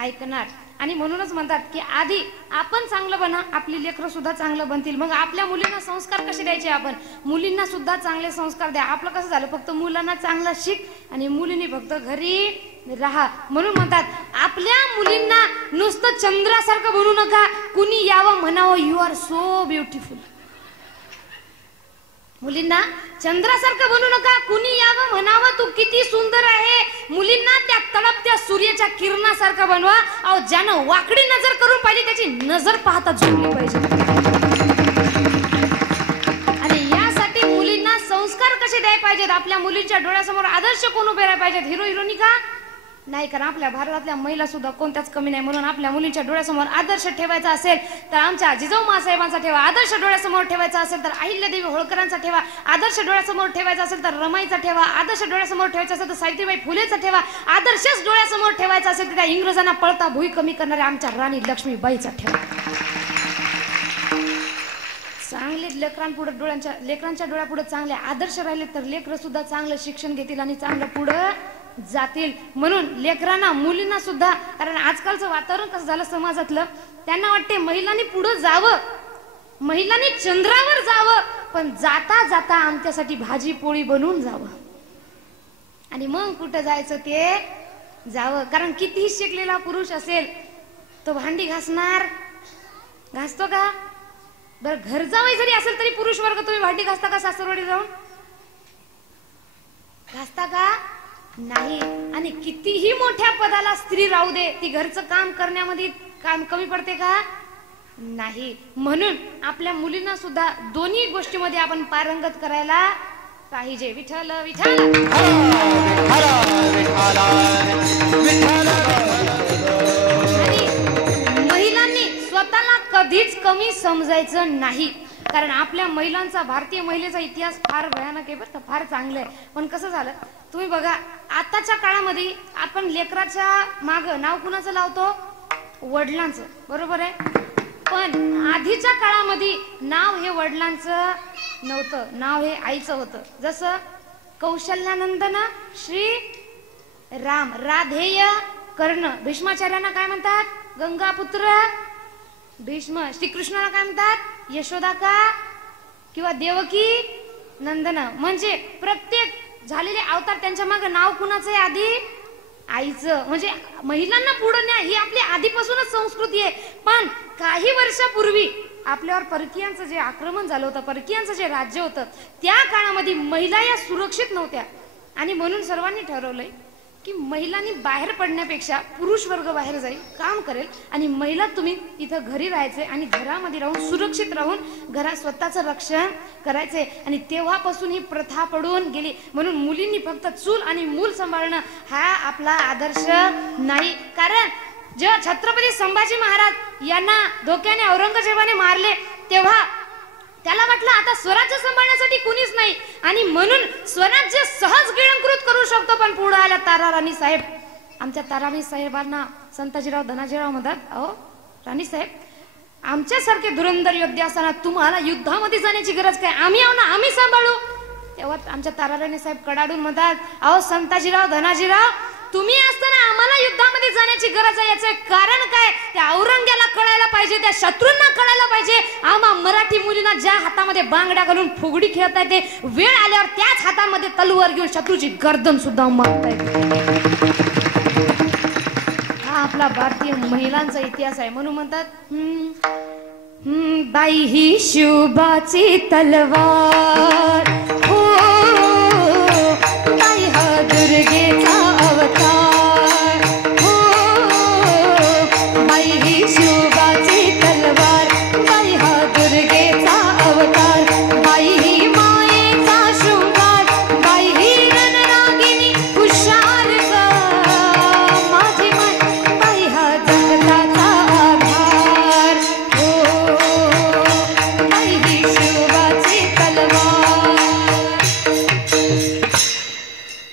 ऐकणार. आणि म्हणूनच म्हणतात की आधी आपण चांगलं बना आपली लेकरं सुद्धा चांगलं बनतील. मग आपल्या मुलींना संस्कार कसे द्यायचे? आपण मुलींना सुद्धा चांगले संस्कार द्या. आपलं कसं झालं फक्त मुलांना चांगलं शिक आणि मुलींनी फक्त घरी राहा. म्हणून म्हणतात आपल्या मुलींना नुसतं चंद्रासारखं बनवू नका. कुणी यावं म्हणावं यू आर सो ब्युटिफुल. मुलींना चंद्रासारखं बनवू नका. कुणी यावं म्हणावं तू किती सुंदर आहे. मुलींना त्या तळपत्या सूर्याच्या किरणासारखं बनवा. अहो ज्यानं वाकडी नजर करून पाहिजे त्याची नजर पाहता झुकली पाहिजे. आणि यासाठी मुलींना संस्कार कसे द्यायला पाहिजेत? आपल्या मुलींच्या डोळ्यासमोर आदर्श कोण उभे राहायला पाहिजेत? हिरो हिरोनिका नाही, कारण आपल्या भारतातल्या महिला सुद्धा कोणत्याच कमी नाही. म्हणून आपल्या मुलींच्या डोळ्यासमोर आदर्श ठेवायचा असेल तर आमच्या जिजाऊ मासाहेबांचा ठेवा. आदर्श डोळ्यासमोर ठेवायचा असेल तर अहिल्यादेवी होळकरांचा ठेवा. आदर्श डोळ्यासमोर ठेवायचा असेल तर रमाईचा ठेवा. आदर्श डोळ्यासमोर ठेवायचा असेल तर सावित्रीबाई फुलेचा ठेवा. आदर्शच डोळ्यासमोर ठेवायचा असेल तर त्या इंग्रजांना पळता भुई कमी करणाऱ्या आमच्या राणी लक्ष्मीबाईचा ठेवा. चांगले लेकरांच्या डोळ्यापुढे चांगले आदर्श राहिले तर लेकरं सुद्धा चांगलं शिक्षण घेतील आणि चांगलं पुढं जातील. म्हणून लेकरांना मुलींना सुद्धा, कारण आजकालचं वातावरण कसं झालं समाजातलं, त्यांना वाटते महिलांनी पुढं जावं, महिलांनी चंद्रावर जावं, पण जाता जाता आमच्यासाठी भाजी पोळी बनवून जावं आणि मग कुठं जायचं ते जावं. कारण कितीही शिकलेला पुरुष असेल तो भांडी घासतो का? बर, घर जावई जरी असेल तरी पुरुष वर्ग तुम्ही भांडी घासता का? सासरवाडी जाऊन घासता का? नाही. आणि कितीही मोठ्या पदाला स्त्री राहू दे, ती घरचं काम करण्यामध्ये काम कमी पडते का? नाही. म्हणून आपल्या मुलींना सुद्धा दोन्ही गोष्टीमध्ये आपण पारंगत करायला पाहिजे. विठ्ठल विठ्ठल. आणि महिलांनी स्वतःला कधीच कमी समजायचं नाही. कारण आपल्या महिलांचा, भारतीय महिलेचा इतिहास फार भयानक आहे बरं, फार चांगलं आहे. पण कसं झालं तुम्ही बघा, आताच्या काळामध्ये आपण लेकराच्या माग नाव कुणाचं लावतो? वडिलांचं, बरोबर आहे. पण आधीच्या काळामध्ये नाव हे वडिलांचं नव्हतं, नाव हे आईचं होतं. जसं कौशल्यानंदन श्री राम, राधेय कर्ण. भीष्माचार्यांना काय म्हणतात? गंगापुत्र भीष्म. श्रीकृष्णाला काय म्हणतात? यशोदा का किंवा देवकी नंदन. म्हणजे प्रत्येक झालेले अवतार त्यांच्या मागे नाव कुणाचं आहे? आधी आईचं. म्हणजे महिलांना पुढे न्या ही आपली आधीपासूनच संस्कृती आहे. पण काही वर्षापूर्वी आपल्यावर परकीयांचं जे आक्रमण झालं होतं, परकीयांचं जे राज्य होतं, त्या काळामध्ये महिला या सुरक्षित नव्हत्या. आणि म्हणून सर्वांनी ठरवलंय की महिलांनी बाहेर पडण्यापेक्षा पुरुष वर्ग बाहेर जाईल, काम करेल, आणि महिला तुम्ही इथं घरी राहायचे आणि घरामध्ये राहून सुरक्षित राहून घरात स्वतःचं रक्षण करायचे. आणि तेव्हापासून ही प्रथा पडून गेली. म्हणून मुलींनी फक्त चूल आणि मूल सांभाळणं हा आपला आदर्श नाही. कारण जेव्हा छत्रपती संभाजी महाराज यांना धोक्याने औरंगजेबाने मारले तेव्हा त्याला वाटलं आता स्वराज्य सांभाळण्यासाठी कुणीच नाही, आणि म्हणून स्वराज्य सहज गिळंकृत करू शकतो. पण पुढे आल्या तारा राणी साहेब. आमच्या ताराराणी साहेबांना संताजीराव धनाजीराव म्हणतात, अहो राणी साहेब, आमच्यासारखे धुरंधर योद्धे असताना तुम्हाला युद्धामध्ये जाण्याची गरज काय? आम्ही आहो ना, आम्ही सांभाळू. तेव्हा आमच्या ताराराणी साहेब कडाडून म्हणतात, अहो संताजीराव धनाजीराव, तुम्ही असताना आम्हाला युद्धामध्ये जाण्याची गरज आहे. याचं कारण काय? त्या औरंग्याला कळायला पाहिजे, त्या शत्रूंना कळायला पाहिजे. आम्हा मराठी मुलींना ज्या हातामध्ये बांगड्या घालून फुगडी खेळता येते, वेळ आल्यावर त्याच हातामध्ये तलवार घेऊन शत्रूची गर्दन सुद्धा मारता येते. हा आपला भारतीय महिलांचा इतिहास आहे. म्हणून म्हणतात, बाई ही शिवबाची तलवार, हो बाई हा दुर्गेचा अवतार, हो बाई ही शिवबाची तलवार, बाई हा दुर्गेचा अवतार, बाई ही मायेचा शृंगार, बाई ही रणरागिणी हुशार ग माझी माय, बाई हा जगताचा आधार, हो बाई ही शिवबाची तलवार.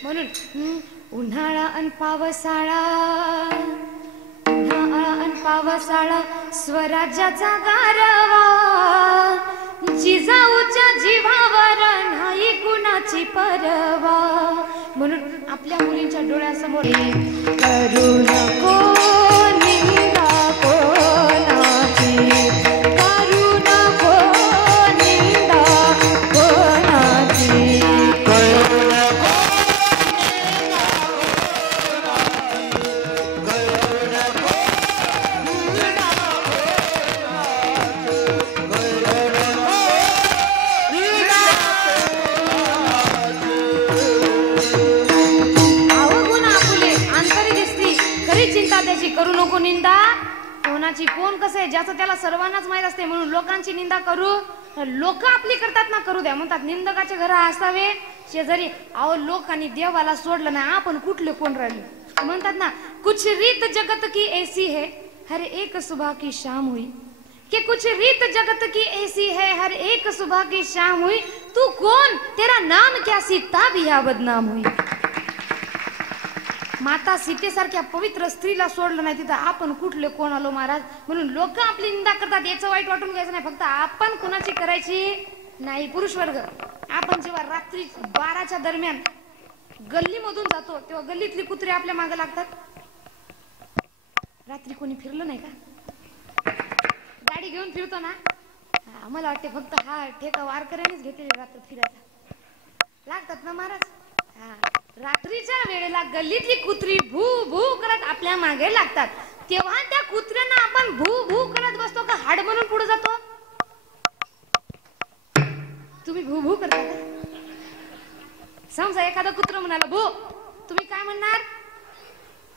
म्हणून उन्हाळा अन पावसाळा, उन्हाळा अन पावसाळा स्वराज्याचा गारवा, जिजाऊच्या जीवावर नाही कुणाची परवा. म्हणून आपल्या मुलींच्या डोळ्यासमोर करू नको निंदा कोणाची, करू नको निंदा कोणाची. करू नको निंदा कोणाची. कोण कसं आहे ज्याचं त्याला सर्वांनाच माहित असते. म्हणून लोकांची निंदा करू, लोक आपली करतात ना, करू द्या. म्हणतात निंदकाचे घर असावे शेजारी. अहो लोकांनी देवाला सोडलं नाही, आपण कुठले कोण राहिले. म्हणतात ना, कुछ रीत जगत की ऐसी है हर एक सुबह की शाम हुई, कि कुछ रीत जगत की ऐसी है हर एक सुबह की शाम हुई, तू कौन तेरा नाम क्या सीता भी या बदनाम हुई. माता सीतेसारख्या पवित्र स्त्रीला सोडलं नाही तिथं आपण कुठले कोण आलो महाराज. म्हणून लोक आपली निंदा करतात, याचं वाईट वाटून घ्यायचं नाही. फक्त आपण कुणाची करायची नाही. पुरुष वर्ग, आपण जेव्हा रात्री 12च्या दरम्यान गल्लीमधून जातो तेव्हा गल्लीतली कुत्रे आपल्या मागे लागतात. रात्री कोणी फिरलं नाही का? गाडी घेऊन फिरतो ना, आम्हाला वाटते फक्त हा ठेका वारकऱ्यानेच घेतलेले रात्र फिरायचा. लागतात ना महाराज. रात्रीच्या वेळेला गल्लीतली कुत्री भू भू करत आपल्या मागे लागतात. तेव्हा त्या कुत्र्यांना आपण भू भू करत बसतो का हाड म्हणून पुढे जातो? तुम्ही भू भू करता का? समजा एखादा कुत्र म्हणाला भू, तुम्ही काय म्हणणार?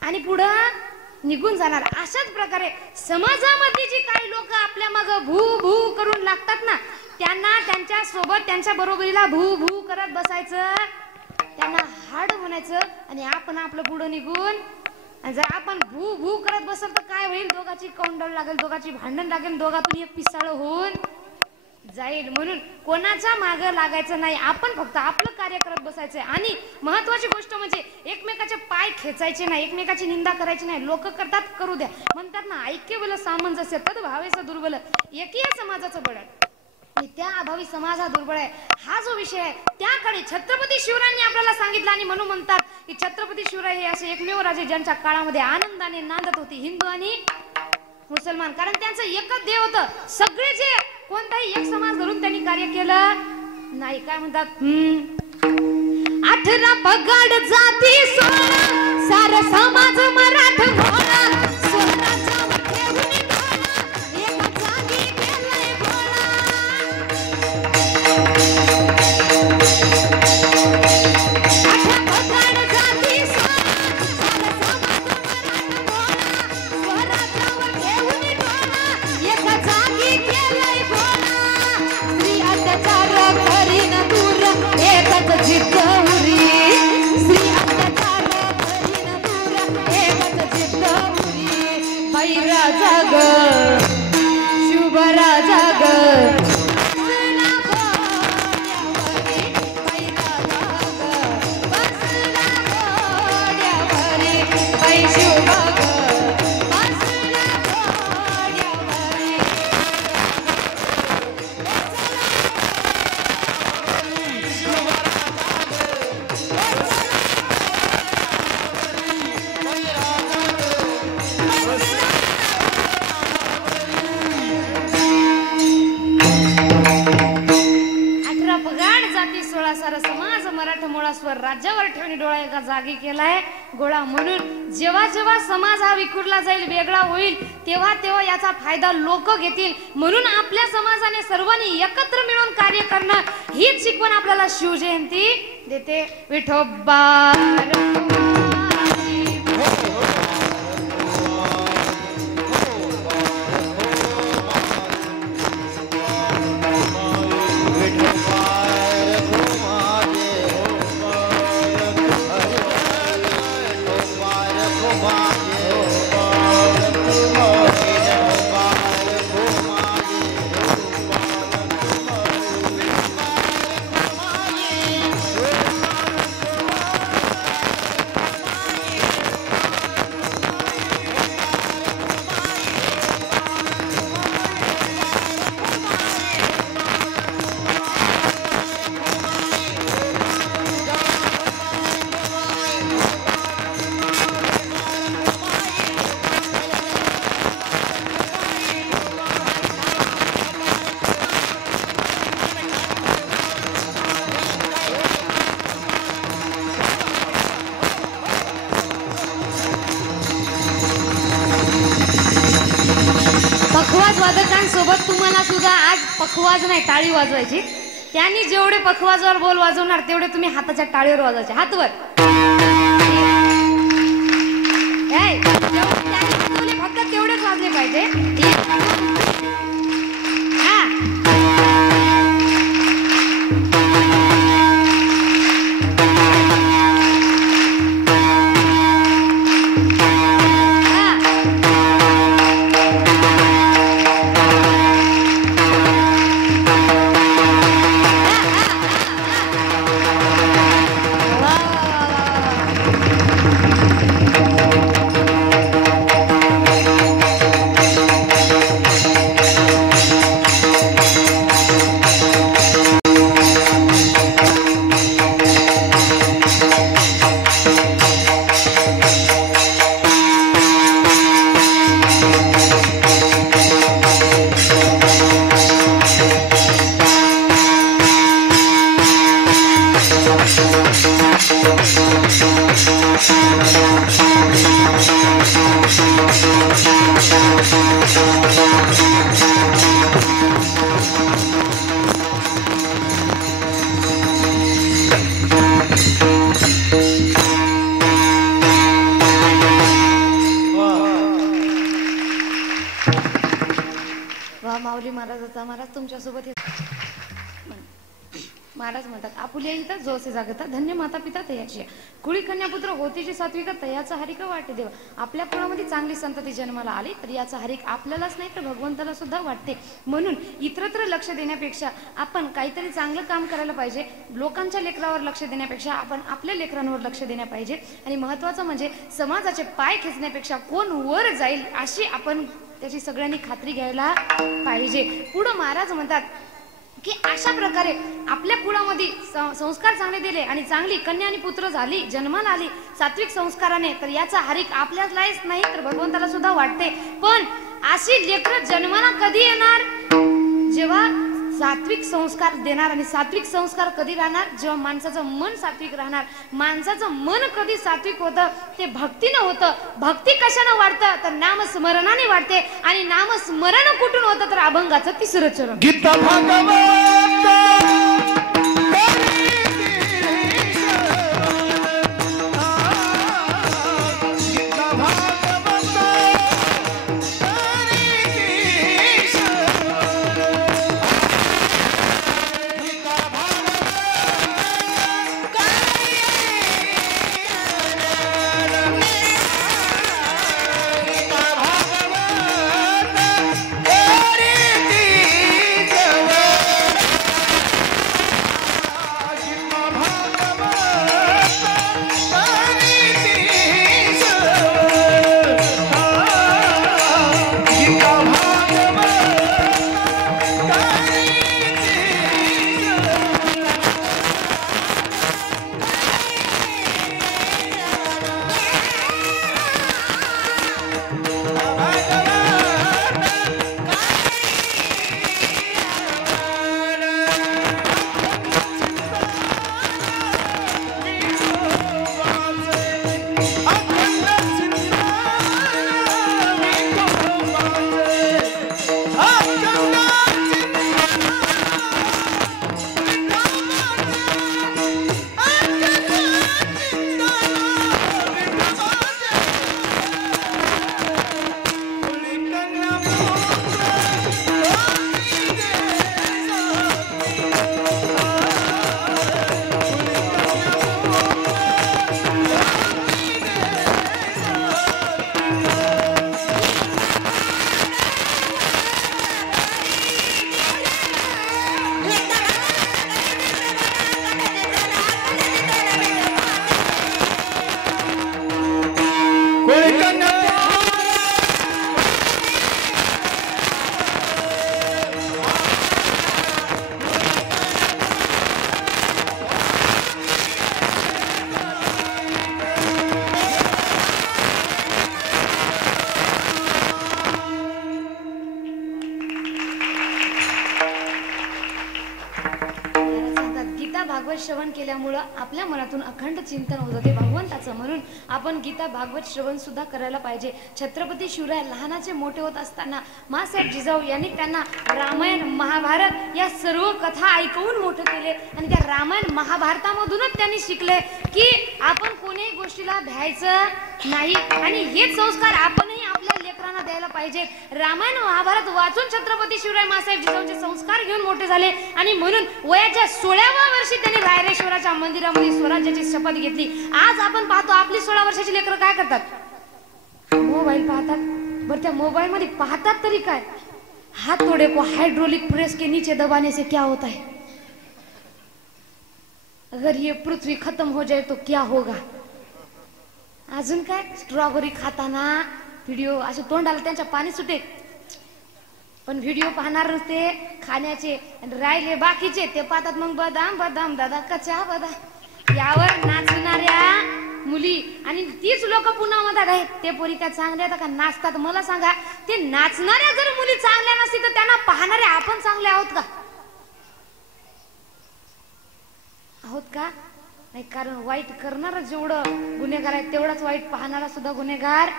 आणि पुढं निघून जाणार. अशाच प्रकारे समाजामध्ये जी काही लोक आपल्या मागे भू भू करून लागतात ना, त्यांना त्यांच्या सोबत त्यांच्या बरोबरीला भू भू करत बसायचं, त्यांना हाड म्हणायचं आणि आपण आपलं पुढं निघून. जर आपण भू भू करत बसल तर काय होईल? दोघाची कौंडळ लागेल, दोघाची भांडण लागेल, दोघातून एक पिसाळ होऊन जाईल. म्हणून कोणाच्या मागे लागायचं नाही, आपण फक्त आपलं कार्य करत बसायचंय. आणि महत्वाची गोष्ट म्हणजे एकमेकाचे पाय खेचायचे नाही, एकमेकाची निंदा करायची नाही. लोक करतात, करू द्या. म्हणतात ना, ऐक्य बल सामंजस्य तद भावेस दुर्बल, एकीय समाजाचं बळ. आणि त्या अभावी समाज हा दुर्बळ आहे. हा जो विषय आहे त्याकडे छत्रपती शिवरायांनी आपल्याला सांगितलं. आणि म्हणून म्हणतात की छत्रपती शिवराय हे असे एकमेव राजे ज्यांच्या काळामध्ये आनंदाने नांदत होती हिंदू आणि मुसलमान. कारण त्यांचं एकच देव होतं. सगळे जे कोणताही एक समाज धरून त्यांनी कार्य केलं नाही. काय म्हणतात? 18 पगड जाती 16 सार समाज मराठमोळा, स्वराज्यावर ठेवून डोळा, एका जागी केलाय गोळा. 18 पगड जाती 16 सार समाज मराठमोळा, स्वराज्यावर ठेवून डोळा, एका जागी केलाय गोळा. स्त्री अत्याचार करीन दूर एकच जिद्द उरी, स्त्री अत्याचार करीन दूर एकच जिद्द उरी. बैरा जाग शुभरा जाग बसला घोड्यावरी, बैरा जाग बसला घोड्यावरी, बै शुभग बसला घोड्यावरी. सारा समाज मराठमोळा, स्वर राज्यावर ठेवणी डोळा, एका जागी केलाय गोळा. म्हणून जेव्हा जेव्हा समाज हा विखुरला जाईल, वेगळा होईल, तेव्हा तेव्हा याचा फायदा लोक घेतील. म्हणून आपल्या समाजाने सर्वांनी एकत्र मिळून कार्य करणं हीच शिकवण आपल्याला शिवजयंती देते. विठोबा पखवाज वादकांसोबत तुम्हाला सुद्धा आज पखवाज नाही टाळी वाजवायची. त्यांनी जेवढे पखवाजवर बोल वाजवणार तेवढे तुम्ही हाताच्या टाळीवर वाजवायचे, हातवर. फक्त तेवढेच वाजले पाहिजे. वा माऊली महाराजाचा महाराज तुमच्यासोबत महाराज म्हणतात आपुल्या इथं जोसे जागता धन्य माता पिता तयाची कुळी कन्यापुत्र होतीची सात्विका तयाचा हरिक वाटे देव. आपल्या कुळामध्ये चांगली संतती जन्माला आली तर याचा हरिक आपल्यालाच नाही तर भगवंताला सुद्धा वाटते. म्हणून इतरत्र लक्ष देण्यापेक्षा आपण काहीतरी चांगलं काम करायला पाहिजे. लोकांच्या लेकरावर लक्ष देण्यापेक्षा आपण आपल्या लेकरांवर लक्ष देण्या पाहिजे. आणि महत्वाचं म्हणजे समाजाचे पाय खेचण्यापेक्षा कोण वर जाईल अशी आपण त्याची सगळ्यांनी खात्री घ्यायला पाहिजे. पुढं महाराज म्हणतात की अशा प्रकारे आपल्या कुळामध्ये संस्कार चांगले दिले आणि चांगली कन्या आणि पुत्र झाली जन्माला आली सात्विक संस्काराने तर याचा हरिक आपल्यालाच नाही तर भगवंताला सुद्धा वाटते. पण अशी लेकरं जन्माला कधी येणार जेव्हा सात्विक संस्कार देणार. आणि सात्विक संस्कार कधी राहणार जेव्हा माणसाचं मन सात्विक राहणार. माणसाचं मन कधी सात्विक होतं ते भक्तीनं होतं. भक्ती कशानं वाढतं तर नामस्मरणाने वाढते. आणि नामस्मरण कुठून होतं तर अभंगाचं तिसरं चरण. गीता भागवत श्रवण केल्यामुळं आपल्या मनातून अखंड चिंतन होतं ते भगवंताचं. म्हणून आपण गीता भागवत श्रवण सुद्धा करायला पाहिजे. छत्रपती शिवराय लहानाचे मोठे होत असताना मासाहेब जिजाऊ यांनी त्यांना रामायण महाभारत या सर्व कथा ऐकवून मोठे केले. आणि त्या रामायण महाभारतामधूनच त्यांनी शिकले की आपण कोणीही गोष्टीला भ्यायचं नाही. आणि हेच संस्कार आपणही आपल्या लेकरांना द्यायला पाहिजे. रामायण महाभारत वाचून छत्रपती शिवराय मासाहेब जिजाऊचे संस्कार घेऊन मोठे झाले. आणि म्हणून वयाच्या 16व्या वर्षी त्यांनी रायरेश्वराच्या मंदिरामध्ये स्वराज्याची शपथ घेतली. आज आपण पाहतो आपली 16 वर्षाची लेकरं काय करतात, मोबाईल पाहतात. बरं त्या मोबाईल मध्ये पाहतात तरी काय, हाथ तोड़े को हाइड्रोलिक प्रेस के नीचे दबाने से क्या होता है, अगर ये पृथ्वी खत्म हो जाए तो क्या होगा. अजून काय स्ट्रॉबेरी खाताना व्हिडिओ असे तोंडाला त्यांच्या पाणी सुटे. पण व्हिडिओ पाहणार नसते खाण्याचे, राहिले बाकीचे ते पाहतात मग बदाम बदाम दादा कच्चा बदाम. यावर नाचणाऱ्या मुली आणि तीच लोक पुन्हा म्हणतात आहे ते पोरी काय चांगले आहेत का नाचतात. मला सांगा ते नाचणाऱ्या जर मुली चांगल्या नसतील तर त्यांना पाहणारे आपण चांगले आहोत का, आहोत का नाही. कारण वाईट करणारा जेवढं गुन्हेगार आहे तेवढाच वाईट पाहणारा सुद्धा गुन्हेगार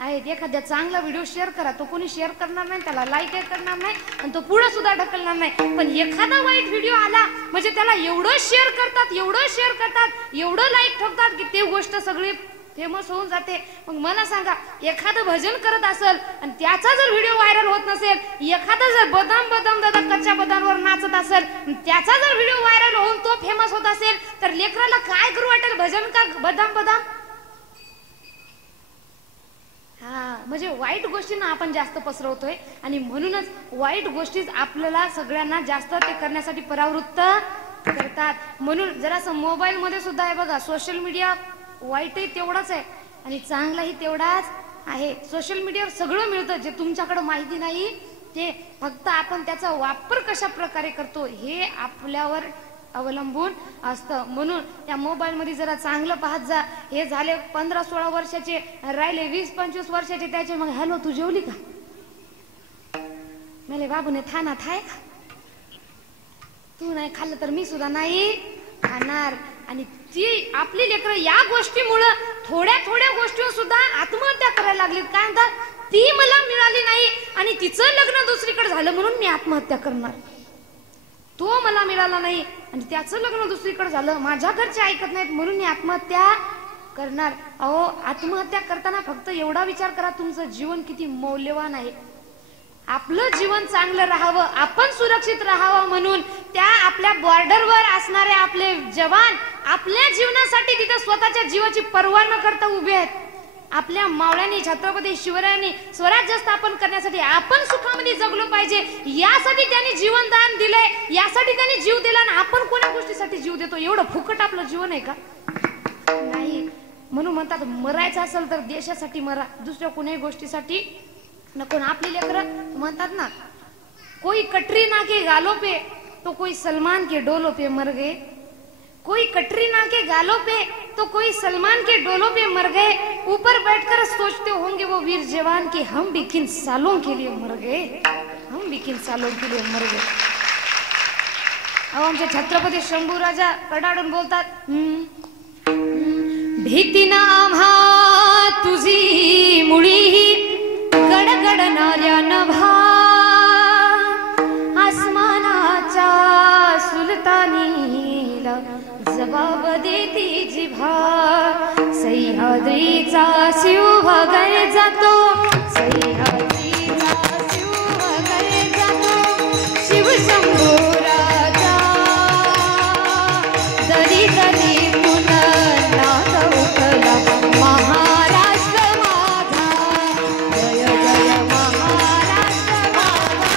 आहेत. एखाद्या चांगला व्हिडिओ शेअर करा, तो कोणी शेअर करणार नाही, त्याला लाईक करणार नाही आणि तो पुढे सुद्धा ढकलणार नाही. पण एखादा वाईट व्हिडिओ आला म्हणजे त्याला एवढं शेअर करतात, एवढं शेअर करतात, एवढं लाईक ठोकतात की ते गोष्ट सगळी फेमस होऊन जाते. मग मला सांगा, एखादं भजन करत असेल आणि त्याचा जर व्हिडिओ व्हायरल होत नसेल, एखादा जर बदाम बदाम दादा कच्च्या बदामावर नाचत असेल, त्याचा जर व्हिडिओ व्हायरल होऊन तो फेमस होत असेल, तर लेकराला काय करू वाटेल, भजन का बदाम बदाम? हा, म्हणजे वाईट गोष्टींना आपण जास्त पसरवतोय आणि म्हणूनच वाईट गोष्टीच आपल्याला सगळ्यांना जास्त ते करण्यासाठी परावृत्त करतात. म्हणून जरासं मोबाईल मध्ये सुद्धा आहे बघा, सोशल मीडिया वाईटही तेवढाच आहे आणि चांगलाही तेवढाच आहे. सोशल मीडियावर सगळं मिळतं, जे तुमच्याकडे माहिती नाही ते, फक्त आपण त्याचा वापर कशा प्रकारे करतो हे आपल्यावर अवलंबून असतं. म्हणून या मोबाईल मध्ये जरा चांगलं पाहत जा. हे झाले 15-16 वर्षाचे, राहिले 20-25 वर्षाचे, त्याचे मग हॅलो तू जेवली का, मेले बाबूने थाना थाय, तू नाही खाल्लं तर मी सुद्धा नाही खाणार. आणि ती आपली लेकरं या गोष्टीमुळं थोड्या थोड्या गोष्टीवर सुद्धा आत्महत्या करायला लागलीत. काय म्हणतात, ती मला मिळाली नाही आणि तिचं लग्न दुसरीकडे झालं म्हणून मी आत्महत्या करणार, तो मला मिळाला नाही आणि त्याचं लग्न दुसरीकडे झालं, माझ्या घरचे ऐकत नाहीत म्हणून मी आत्महत्या करणार. अहो, आत्महत्या करताना फक्त एवढा विचार करा, तुमचं जीवन किती मौल्यवान आहे. आपलं जीवन चांगलं राहावं, आपण सुरक्षित राहावं म्हणून त्या आपल्या बॉर्डरवर असणारे आपले जवान आपल्या जीवनासाठी तिथे स्वतःच्या जीवाची पर्वा न करता उभे आहेत. आपल्या मावळ्यांनी, छत्रपती शिवरायांनी स्वराज्य स्थापन करण्यासाठी आपण सुखामध्ये जगलो पाहिजे, यासाठी त्यांनी जीवनदान दिलंय, यासाठी त्यांनी जीव दिला. आणि आपण कोणत्या गोष्टीसाठी जीव देतो? एवढं फुकट आपलं जीवन आहे का? नाही. म्हणून म्हणतात, मरायचं असेल तर देशासाठी मरा, दुसऱ्या कोणत्याही गोष्टीसाठी नको. आपली लेकरं म्हणतात ना, कोई कटरीना के गालों पे तो कोई सलमान के डोलों पे मर गए, कोई कटरीना के गालों पे तो कोई सलमान के डोलों पे मर गए, ऊपर बैठकर सोचते होंगे वो वीर जवान कि हम भी किन सालों के लिए मर गए, हम भी किन सालों के लिए मर गए. अहो, आमचे छत्रपती शंभूराजा कडाडून बोलतात, भीती ना आम्हा तुझी मुळी गडगडणाऱ्या नभा, आसमानाच्या सुलतानीला जबाब देती जिभा, सह्याद्रीचा शिवभगर जातो, सह्याद्रीचा शिवभगर जातो, शिवशंभू राजा दरी दरी पुन्हा नाद उठला, महाराष्ट्र माझा, जय जय महाराष्ट्र माझा.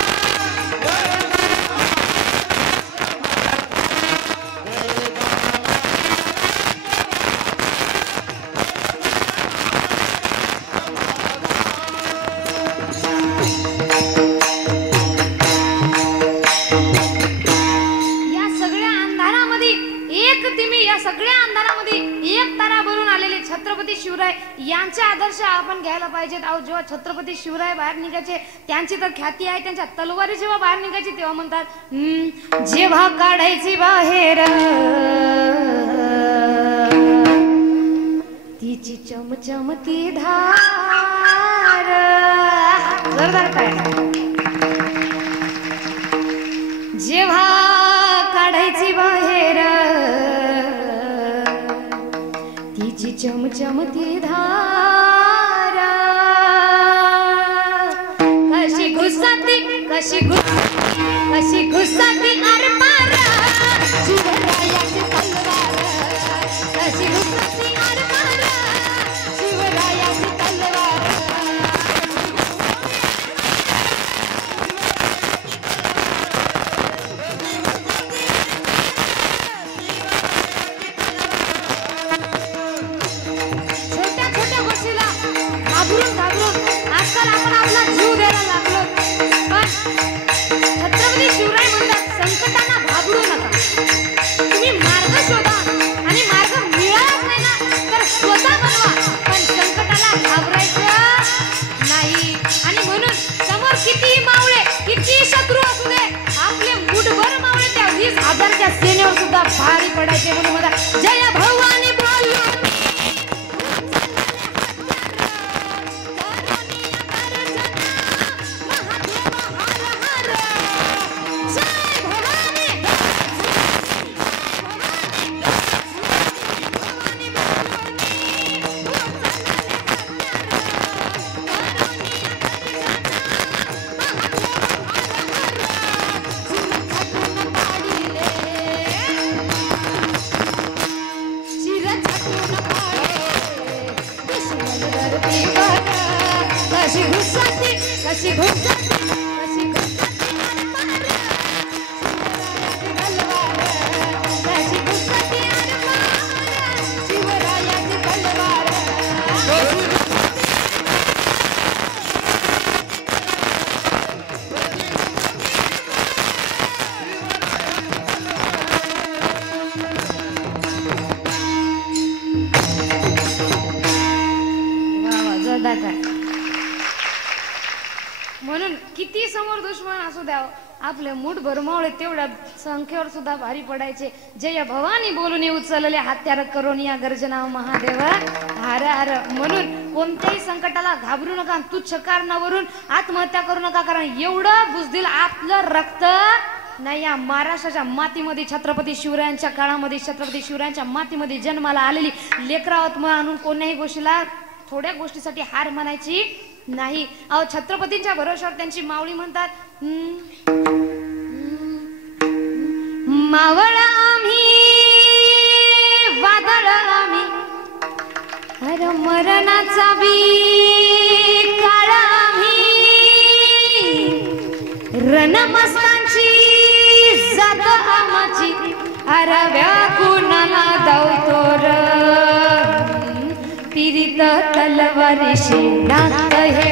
सगळ्या अंधारामध्ये एक तारा बनून आलेले छत्रपती शिवराय यांचे आदर्श आपण घ्यायला पाहिजेत. अहो, जेव्हा छत्रपती शिवराय बाहेर निघायचे, त्यांची तर ख्याती आहे, त्यांच्या तलवारी जेव्हा बाहेर निघायची तेव्हा म्हणतात, जेव्हा काढायची बाहेर तिची चमचमती धार, जोरदार काय, जेव्हा काढायची बाहेर तिची चमचमती धार, कशी घुसाती कशी घुसाती आरपार, शिवरायाची तलवार, कशी घुसाती आरपार, शिवरायाची तलवार. आजकाल आपण आपला जीव द्यायला लागलो, पण छत्रपती शिवराय म्हणतात, संकटांना घाबरू नका, तुम्ही मार्ग शोधा आणि मार्ग मिळालाच नाही ना तर स्वतः बनवा, पण संकटाला घाबरायचं नाही. आणि म्हणून समोर किती मावळे, किती शत्रू असू दे, आपले मुठभर मावळे त्या 20,000च्या सेनेवर सुद्धा भारी पडायचे. म्हणून मला जय भवानी बोल. कशी घुसती कशी घुसती आरपार शिवरायाची तलवार कशी घुसती आरपार शिवरायाची तलवार म्हणून किती समोर दुश्मन असू द्या आपले मूठ भरमावळे तेवढ्या संख्येवर सुद्धा भारी पडायचे. जय भवानी बोलून उचलले हात्यार करून या गर्जना महादेव हर हर. म्हणून कोणत्याही संकटाला घाबरू नका, तुच्छ कारणावरून आत्महत्या करू नका, कारण एवढं बुजदिल आपलं रक्त नाही या महाराष्ट्राच्या मातीमध्ये छत्रपती शिवरायांच्या काळामध्ये छत्रपती शिवरायांच्या मातीमध्ये जन्माला आलेली लेकरावत म्हणून कोणत्याही गोष्टीला थोड्या गोष्टीसाठी हार मानायची नाही. अहो छत्रपतींच्या भरोश्यावर त्यांची मावळी म्हणतात मावळ आम्ही वादळ आम्ही हर मरणाचा बी काळ आम्ही रणमस्तांची जात आमाची हरव्या कुणाला धावतो पीडित तलवारीशी नात हे